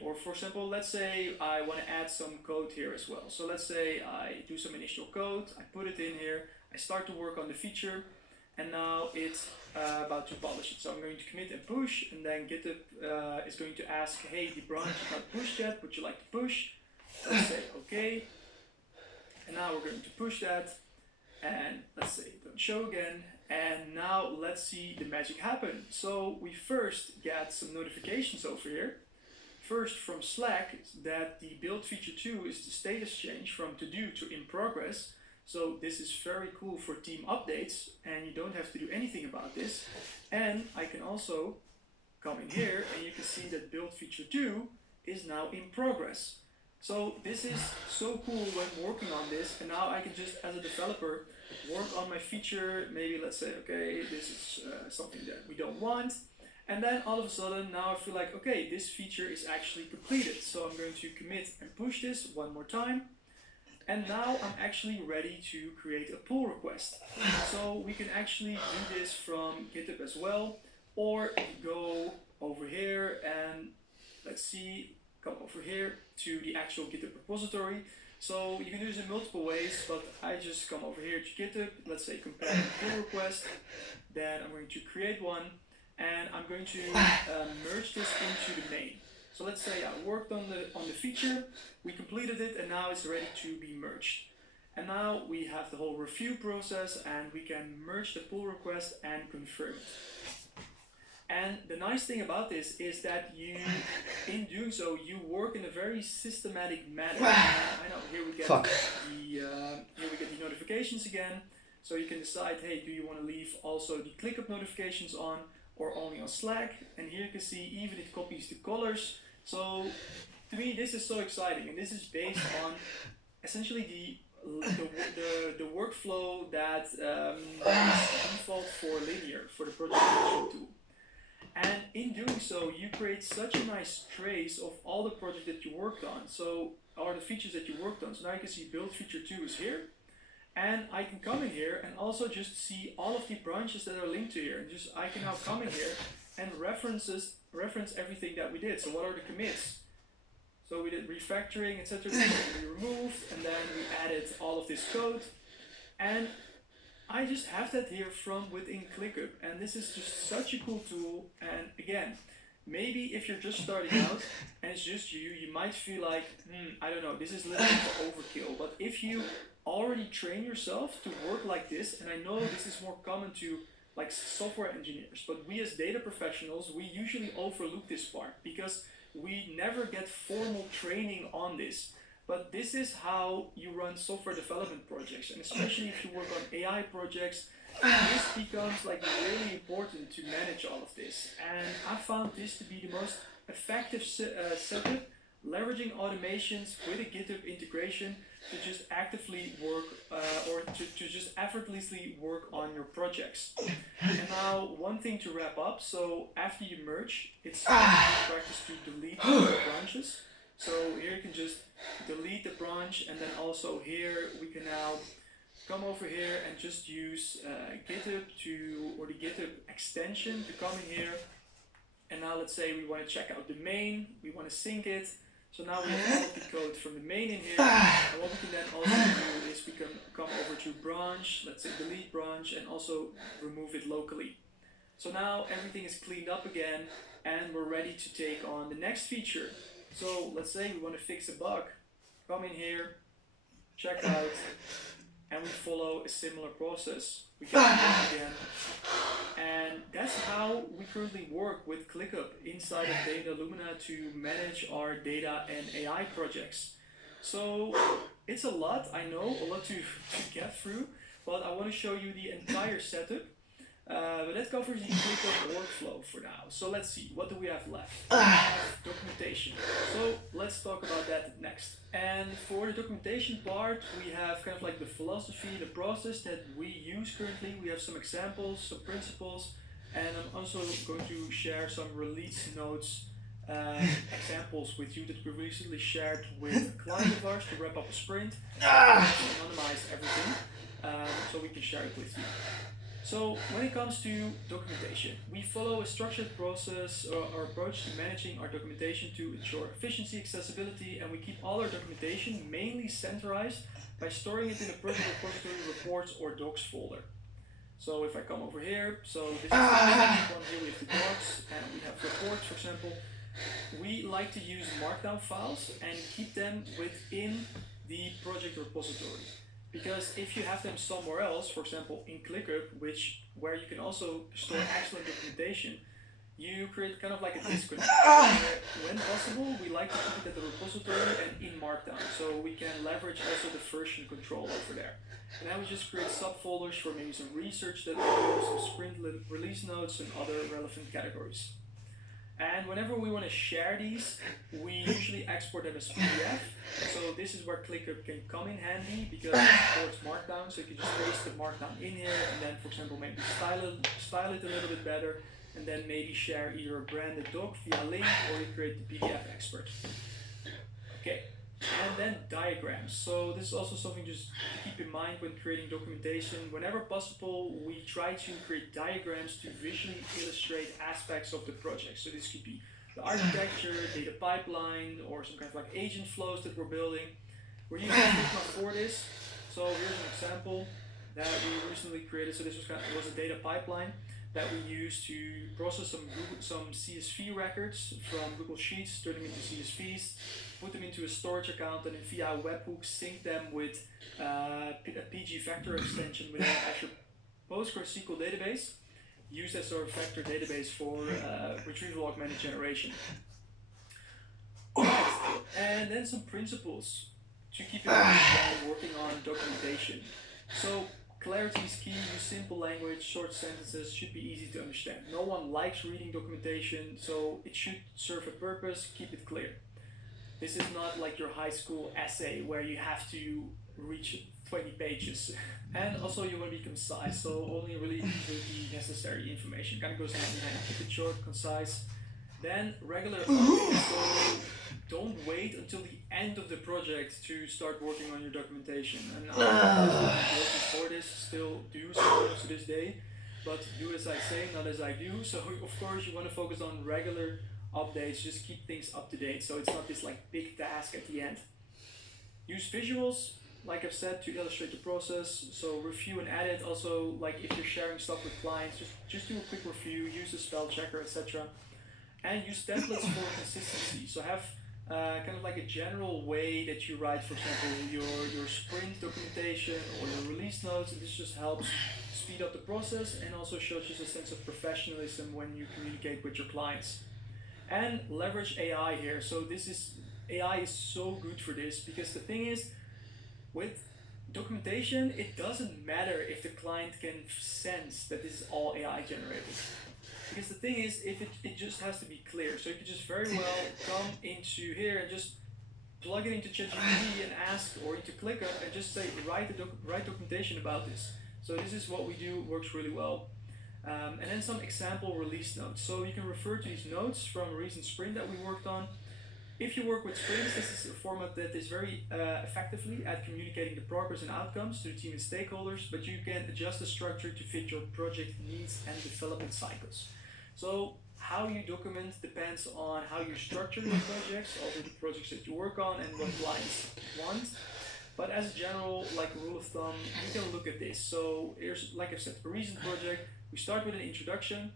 or for example, let's say I want to add some code here as well. So let's say I do some initial code, I put it in here, I start to work on the feature, and now it's about to publish it. So I'm going to commit and push, and then GitHub is going to ask, hey, the branch is not pushed yet, would you like to push? Let's say okay, and now we're going to push that. and let's say don't show again. And now let's see the magic happen. So we first get some notifications over here. First from Slack that the build feature 2 is the status change from to do to in progress. So this is very cool for team updates and you don't have to do anything about this. And I can also come in here and you can see that build feature 2 is now in progress. So this is so cool when working on this, and now I can just, as a developer, work on my feature. Maybe let's say, okay, this is something that we don't want. And then all of a sudden, now I feel like, okay, this feature is actually completed. So I'm going to commit and push this one more time. And now I'm actually ready to create a pull request. So we can actually do this from GitHub as well, or go over here and let's see, come over here to the actual GitHub repository. So you can do this in multiple ways, but I just come over here to GitHub, let's say compare pull request, then I'm going to create one, and I'm going to merge this into the main. So let's say I worked on the feature, we completed it, and now it's ready to be merged. And now we have the whole review process, and we can merge the pull request and confirm it. And the nice thing about this is that you, in doing so, you work in a very systematic manner. I know here we get the notifications again. So you can decide, hey, do you want to leave also the ClickUp notifications on or only on Slack? And here you can see even it copies the colors. So to me, this is so exciting, and this is based on essentially the workflow that is default for linear for the project management tool. And in doing so, you create such a nice trace of all the projects that you worked on. So, or the features that you worked on. So now you can see build feature 2 is here. And I can come in here and also just see all of the branches that are linked to here. And just I can now come in here and reference everything that we did. So what are the commits? So we did refactoring, etc. We removed, and then we added all of this code. And I just have that here from within ClickUp, and this is just such a cool tool. And again, maybe if you're just starting out and it's just you might feel like, I don't know, this is a little bit of overkill. But if you already train yourself to work like this, and I know this is more common to like software engineers, but we as data professionals, we usually overlook this part because we never get formal training on this. But this is how you run software development projects, and especially if you work on AI projects, this becomes like really important to manage all of this. And I found this to be the most effective setup, leveraging automations with a GitHub integration to just actively work or to just effortlessly work on your projects. And now one thing to wrap up, so after you merge, it's practice to delete the branches. So here you can just delete the branch, and then also here we can now come over here and just use GitHub or the GitHub extension to come in here. And now let's say we want to check out the main, we want to sync it. So now we have all of the code from the main in here. And what we can then also do is we can come over to branch, let's say delete branch, and also remove it locally. So now everything is cleaned up again, and we're ready to take on the next feature. So let's say we want to fix a bug, come in here, check out, and we follow a similar process. We can do it again. And that's how we currently work with ClickUp inside of Data Lumina to manage our data and AI projects. So it's a lot, I know, a lot to get through, but I want to show you the entire setup. But that covers the ClickUp workflow for now. So let's see, what do we have left? We have documentation. So let's talk about that next. And for the documentation part, we have kind of like the philosophy, the process that we use currently. We have some examples, some principles, and I'm also going to share some release notes examples with you that we recently shared with a client of ours to wrap up a sprint. To anonymize everything, so we can share it with you. So when it comes to documentation, we follow a structured process or approach to managing our documentation to ensure efficiency, accessibility, and we keep all our documentation mainly centralized by storing it in a project repository, reports, or docs folder. So if I come over here, so this is the one here, we have the docs, and we have reports, for example. We like to use markdown files and keep them within the project repository. Because if you have them somewhere else, for example in ClickUp, where you can also store excellent documentation, you create kind of like a disconnect. When possible, we like to keep it at the repository and in Markdown, so we can leverage also the version control over there. And then we just create subfolders for maybe some research that we do, some sprint release notes, and other relevant categories. And whenever we want to share these, we usually export them as PDF. So this is where ClickUp can come in handy because it supports Markdown. So you can just paste the Markdown in here and then, for example, maybe style it a little bit better, and then maybe share either a branded doc via link or you create the PDF export. Okay, and then diagrams. So this is also something just to keep in mind when creating documentation. Whenever possible, we try to create diagrams to visually illustrate aspects of the project. So this could be the architecture, data pipeline, or some kind of like agent flows that we're building. We're using Figma for this. So here's an example that we recently created. So this was a data pipeline that we used to process some CSV records from Google Sheets, turn them into CSVs, put them into a storage account, and then via a webhook sync them with a PG vector extension within Azure PostgreSQL database, used as our vector database for retrieval augmented generation. And then some principles to keep in mind while working on documentation. So clarity is key, use simple language, short sentences, should be easy to understand. No one likes reading documentation, so it should serve a purpose, keep it clear. This is not like your high school essay where you have to reach 20 pages. And also you want to be concise, so only really the necessary information. Kind of goes hand in hand, keep it short, concise. Then regular updates, so don't wait until the end of the project to start working on your documentation. And I'm working for this, still do sometimes to this day, but do as I say, not as I do. So of course you want to focus on regular updates, just keep things up to date, so it's not this like big task at the end. Use visuals, like I've said, to illustrate the process. So review and edit, also like if you're sharing stuff with clients, just do a quick review, use the spell checker, etc. And use templates for consistency. So have kind of like a general way that you write, for example, your sprint documentation or your release notes, and this just helps speed up the process and also shows you a sense of professionalism when you communicate with your clients. And leverage AI here. So AI is so good for this, because the thing is, with documentation, it doesn't matter if the client can sense that this is all AI generated. Because the thing is, if it just has to be clear. So you could just very well come into here and just plug it into ChatGPT and ask, or into ClickUp and just say, write documentation about this. So this is what we do, works really well. And then some example release notes. So you can refer to these notes from a recent sprint that we worked on. If you work with sprints, this is a format that is very effectively at communicating the progress and outcomes to the team and stakeholders, but you can adjust the structure to fit your project needs and development cycles. So how you document depends on how you structure your projects, also the projects that you work on and what clients want. But as a general rule of thumb, you can look at this. So here's, like I've said, a recent project. We start with an introduction.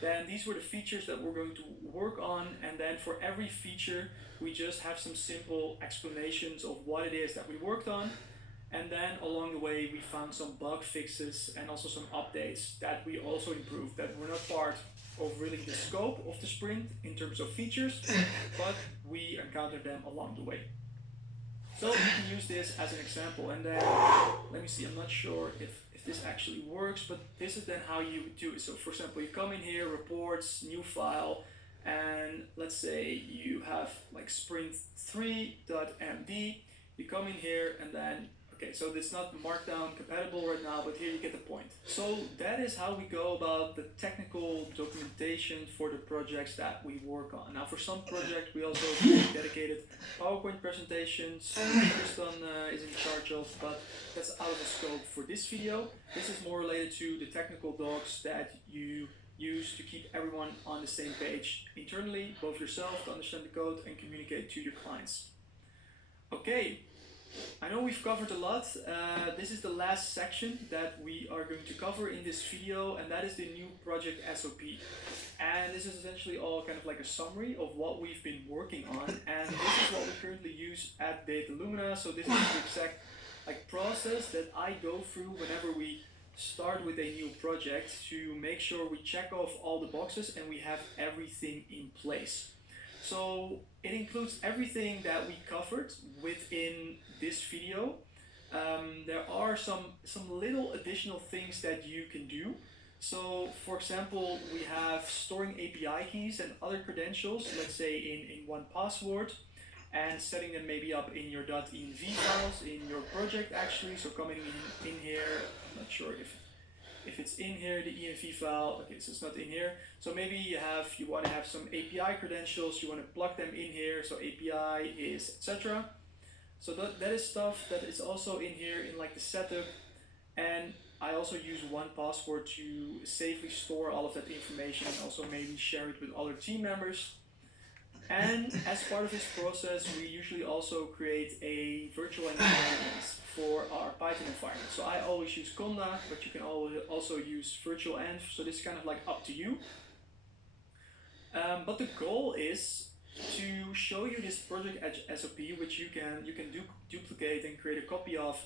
Then these were the features that we're going to work on, and then for every feature we just have some simple explanations of what it is that we worked on, and then along the way we found some bug fixes and also some updates that we also improved that were not part of really the scope of the sprint in terms of features, but we encountered them along the way. So you can use this as an example, and then let me see, I'm not sure if this actually works, but this is then how you do it. So for example, you come in here, reports, new file, and let's say you have like sprint3.md, you come in here and then, okay, so it's not Markdown compatible right now, but here you get the point. So that is how we go about the technical documentation for the projects that we work on. Now for some projects we also do dedicated PowerPoint presentations, Tristan is in charge of, but that's out of the scope for this video. This is more related to the technical docs that you use to keep everyone on the same page internally, both yourself to understand the code and communicate to your clients. Okay. I know we've covered a lot. This is the last section that we are going to cover in this video, and that is the new project SOP. And this is essentially all kind of like a summary of what we've been working on, and this is what we currently use at Data Lumina. So this is the exact like process that I go through whenever we start with a new project to make sure we check off all the boxes and we have everything in place. So it includes everything that we covered within this video. There are some little additional things that you can do. So for example, we have storing API keys and other credentials, let's say in one password, and setting them maybe up in your .env files in your project actually. So coming in here, I'm not sure if it's in here, the env file. Okay, so it's not in here. So maybe you want to have some API credentials, you want to plug them in here. So API is etc. So that is stuff that is also in here in like the setup. And I also use one password to safely store all of that information and also maybe share it with other team members. And as part of this process, we usually also create a virtual environment for our Python environment. So I always use Conda, but you can also use virtual env. So this is kind of like up to you. But the goal is to show you this project SOP, which you can duplicate and create a copy of,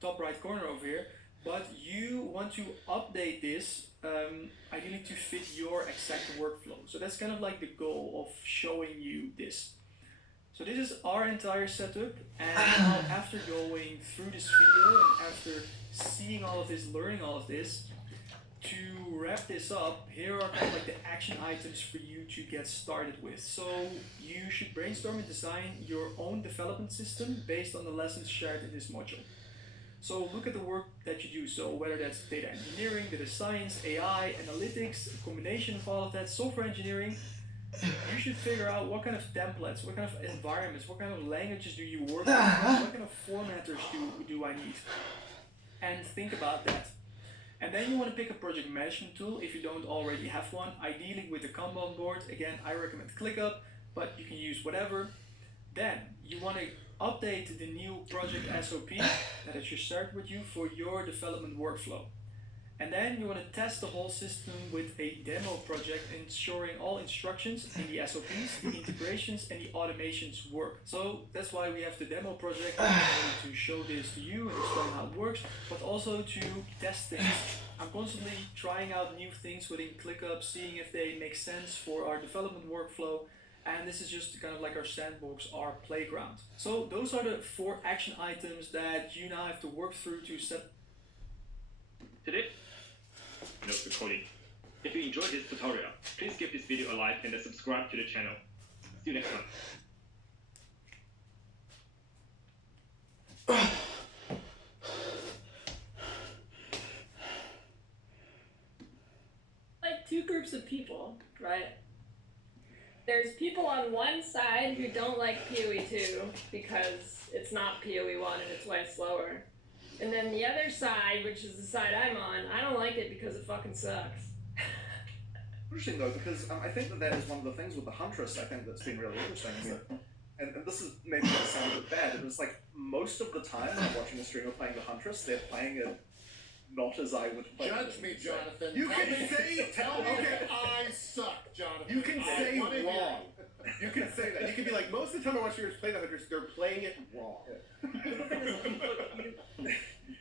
top right corner over here. But you want to update this ideally to fit your exact workflow. So that's kind of like the goal of showing you this. So this is our entire setup, and now after going through this video and after seeing all of this, learning all of this, to wrap this up, here are kind of like the action items for you to get started with. So you should brainstorm and design your own development system based on the lessons shared in this module. So look at the work that you do. So whether that's data engineering, data science, AI, analytics, a combination of all of that, software engineering, you should figure out what kind of templates, what kind of environments, what kind of languages do you work with, what kind of formatters do I need, and think about that. And then you want to pick a project management tool if you don't already have one, ideally with a Kanban board. Again, I recommend ClickUp, but you can use whatever. Then you want to update the new project SOP that I just shared with you for your development workflow. And then you want to test the whole system with a demo project, ensuring all instructions in the SOPs, the integrations, and the automations work. So that's why we have the demo project, not only to show this to you and explain how it works, but also to test things. I'm constantly trying out new things within ClickUp, seeing if they make sense for our development workflow. And this is just kind of like our sandbox, our playground. So those are the 4 action items that you now have to work through to set. Today, note recording. If you enjoyed this tutorial, please give this video a like and subscribe to the channel. See you next time. Like 2 groups of people, right? There's people on one side who don't like PoE 2 because it's not PoE 1 and it's way slower. And then the other side, which is the side I'm on, I don't like it because it fucking sucks. Interesting though, because I think that is one of the things with the Huntress, I think that's been really interesting, is that, and this is maybe going to sound a bit bad, but it's like most of the time when I'm watching a streamer playing the Huntress, they're playing it not as I would play. Judge me, Jonathan. You can say, tell me okay, that I suck, Jonathan. you can say I wanna hear wrong. it. You can say that. You can be like, most of the time I watch streamers play the Hunters, they're playing it wrong. But the thing is,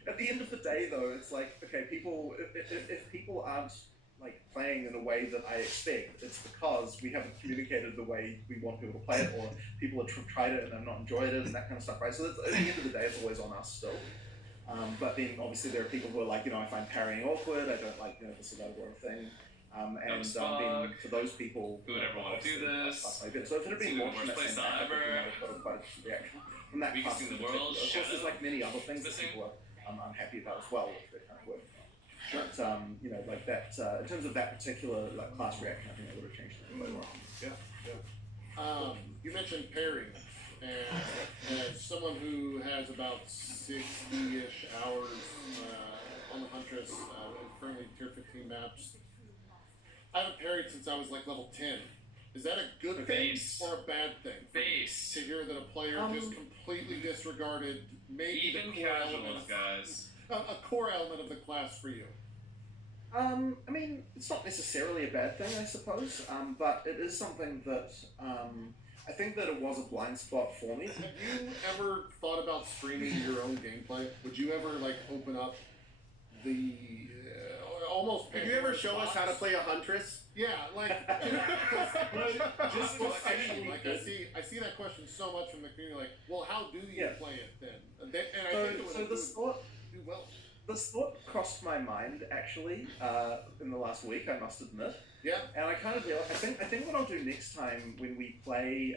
at the end of the day though, it's like, okay, people, if people aren't like playing in a way that I expect, it's because we haven't communicated the way we want people to play it, or people have tried it and have not enjoyed it and that kind of stuff, right? So at the end of the day, it's always on us still. But then obviously there are people who are like, I find parrying awkward, I don't like, this is over a thing. And then for those people, who would ever want to do this? So if it had been launched in that same ever. quite a reaction from that Weakest thing in the world. Of course, there's like many other things that people are unhappy about as well with their kind of work. But like that, in terms of that particular like class reaction, I think it would have changed things quite well. Yeah. You mentioned parrying, and as someone who has about 60-ish hours on the Huntress, currently tier 15 maps, I haven't parried since I was like level 10. Is that a good thing or a bad thing? Base. To hear that a player just completely disregarded maybe Even the core casuals, element, guys. a core element of the class for you. I mean, it's not necessarily a bad thing, I suppose, but it is something that I think that it was a blind spot for me. Have you ever thought about streaming your own gameplay? Would you ever like open up the almost? Could you ever show us how to play a huntress? Yeah, like just like I see that question so much from the community. Like, well, how do you play it then? And I think it would do well. This thought crossed my mind actually in the last week, I must admit. Yeah. And I kind of realized, I think what I'll do next time when we play,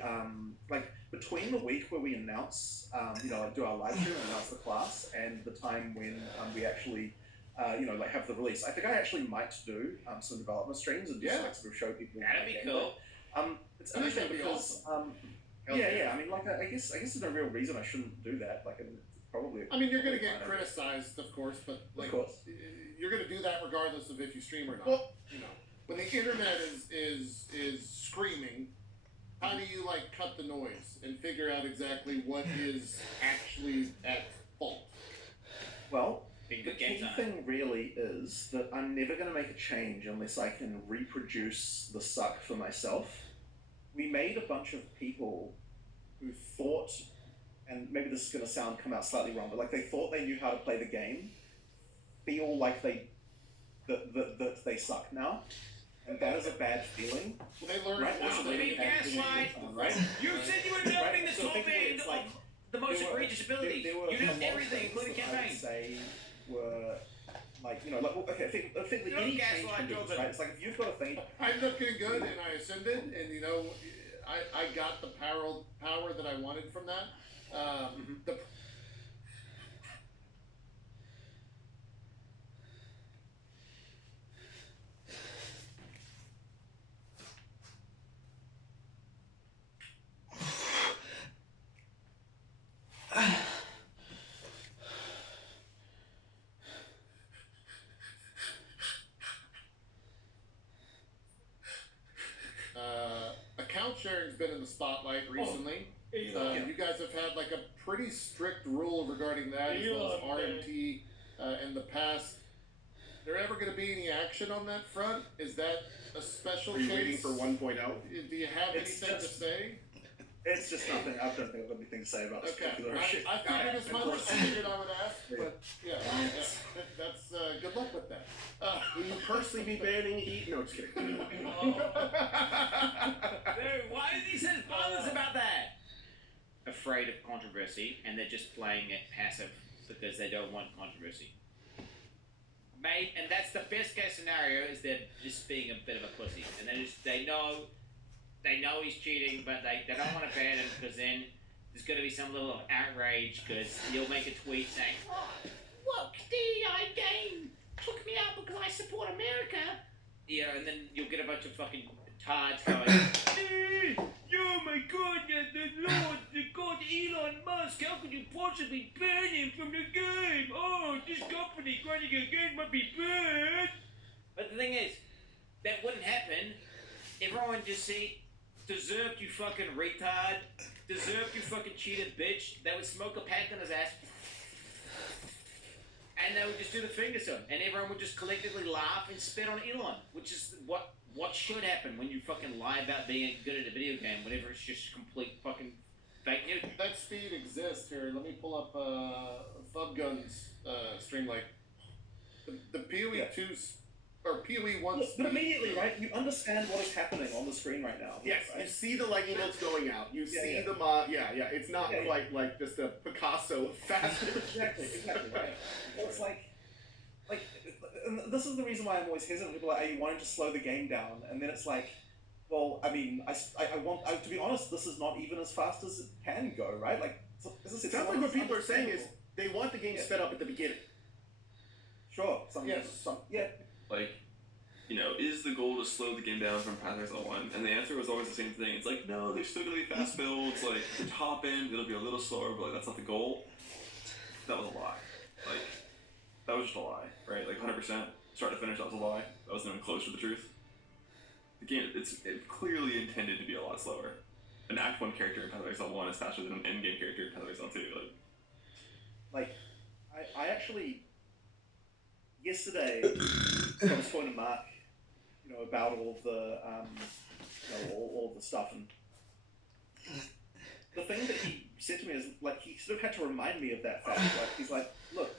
like between the week where we announce, like do our live stream and announce the class, and the time when we actually, like have the release, I think I actually might do some development streams and just like sort of show people. That'd be cool. It's interesting because, I mean, like I guess there's no real reason I shouldn't do that. Like, probably. I mean, you're going to get criticized, of course, but like, you're going to do that regardless of if you stream or not. Well, when the internet is screaming, how do you like cut the noise and figure out exactly what is actually at fault? Well, the key thing really is that I'm never going to make a change unless I can reproduce the suck for myself. We made a bunch of people who thought, and maybe this is going to come out slightly wrong, but like they thought they knew how to play the game, feel like that they suck now, and that is a bad feeling. Well, they learn gaslight. Right? You said you were developing this whole thing of the most egregious ability. You know everything, including campaign. I would say were like okay. I think that any change can do this, right? It's like if you've got a thing. I ended up getting good, and I ascended, and I got the power that I wanted from that. Account sharing's been in the spotlight recently. You guys have had like a pretty strict rule regarding that, as well as RMT in the past. There ever going to be any action on that front? Is that a special case? Are you waiting for 1.0? Do you have anything to say? It's just nothing. I don't think I've got anything to say about this particular issue. I figured as much. I figured I would ask, but that's good luck with that. Will you personally be banning Heat? No, just kidding. Dude, why is he so bothered about that? Afraid of controversy, and they're just playing it passive because they don't want controversy. And that's the best case scenario, is they're just being a bit of a pussy, and they know he's cheating, but they don't want to ban him because then there's going to be some level of outrage because he'll make a tweet saying, "Oh, look, DEI game took me out because I support America." And then you'll get a bunch of fucking tards going, "Oh my God, the God Elon Musk, how could you possibly ban him from the game? Oh, this company running a game must be bad." But the thing is, that wouldn't happen. Everyone just deserved, you fucking retard. Deserved, you fucking cheated bitch. They would smoke a pack on his ass. And they would just do the finger to him. And everyone would just collectively laugh and spit on Elon. Which is what should happen when you fucking lie about being good at a video game, whenever it's just complete fucking fake news. That speed exists here. Let me pull up Fubgun's stream. Like, the PoE 2's or PoE 1's. But immediately, right? You understand what is happening on the screen right now. Yes, right? you see the like emotes going out. You see the mod. Yeah. It's not quite like just a Picasso faster. Exactly, right. Well, it's like, and this is the reason why I'm always hesitant. People are like, "Are you wanting to slow the game down?" And then it's like, well, I mean, I want to be honest. This is not even as fast as it can go, right? Like, it sounds like what people are saying is they want the game sped up at the beginning. Sure. Like, is the goal to slow the game down from Pathfinder 1? And the answer was always the same thing. It's like, no, they're still gonna be fast builds. Like, the top end, it'll be a little slower, but like, that's not the goal. That was a lie. Like, that was just a lie, right? Like, 100%, start to finish, that was a lie. That wasn't even close to the truth. The game, it's clearly intended to be a lot slower. An Act 1 character in Pathfinder 1 is faster than an endgame character in Pathfinder 2. Like, I actually yesterday I was talking to Mark, about all the all the stuff, and the thing that he said to me is like he sort of had to remind me of that fact. Like he's like, look,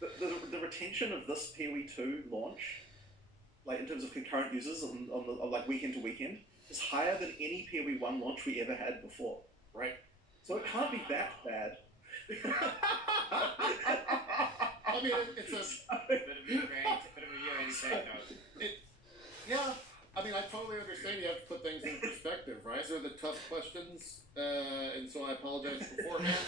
the retention of this PoE 2 launch, like in terms of concurrent users on like weekend to weekend, is higher than any PoE 1 launch we ever had before. Right. So it can't be that bad. I mean, it's a Bit of a UA take note. yeah. I mean, I totally understand you have to put things in perspective, right? These are the tough questions, and so I apologize beforehand.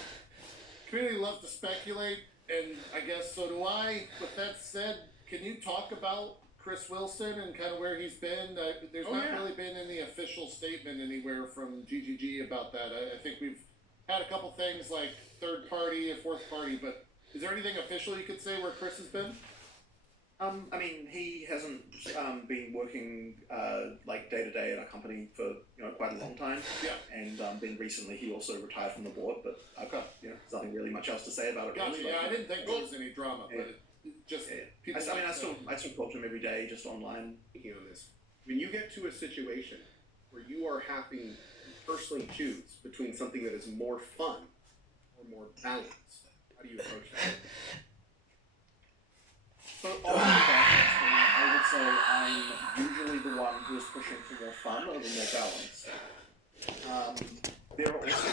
Community loves to speculate, and I guess so do I. With that said, can you talk about Chris Wilson and kind of where he's been? There's not really been any official statement anywhere from GGG about that. I think we've had a couple things like third party and fourth party, but is there anything official you could say where Chris has been? I mean, he hasn't been working like day to day at our company for quite a long time. Yeah. And then recently he also retired from the board. But I've got there's nothing really much else to say about it. Gotcha. Really. Yeah, I didn't think there was any drama, but just people. I still talk to him every day, just online. Thinking on this, when you get to a situation where you are having to personally choose between something that is more fun or more balanced, how do you approach that? So on the balance thing, I would say I'm usually the one who is pushing for more fun over more balance. There are also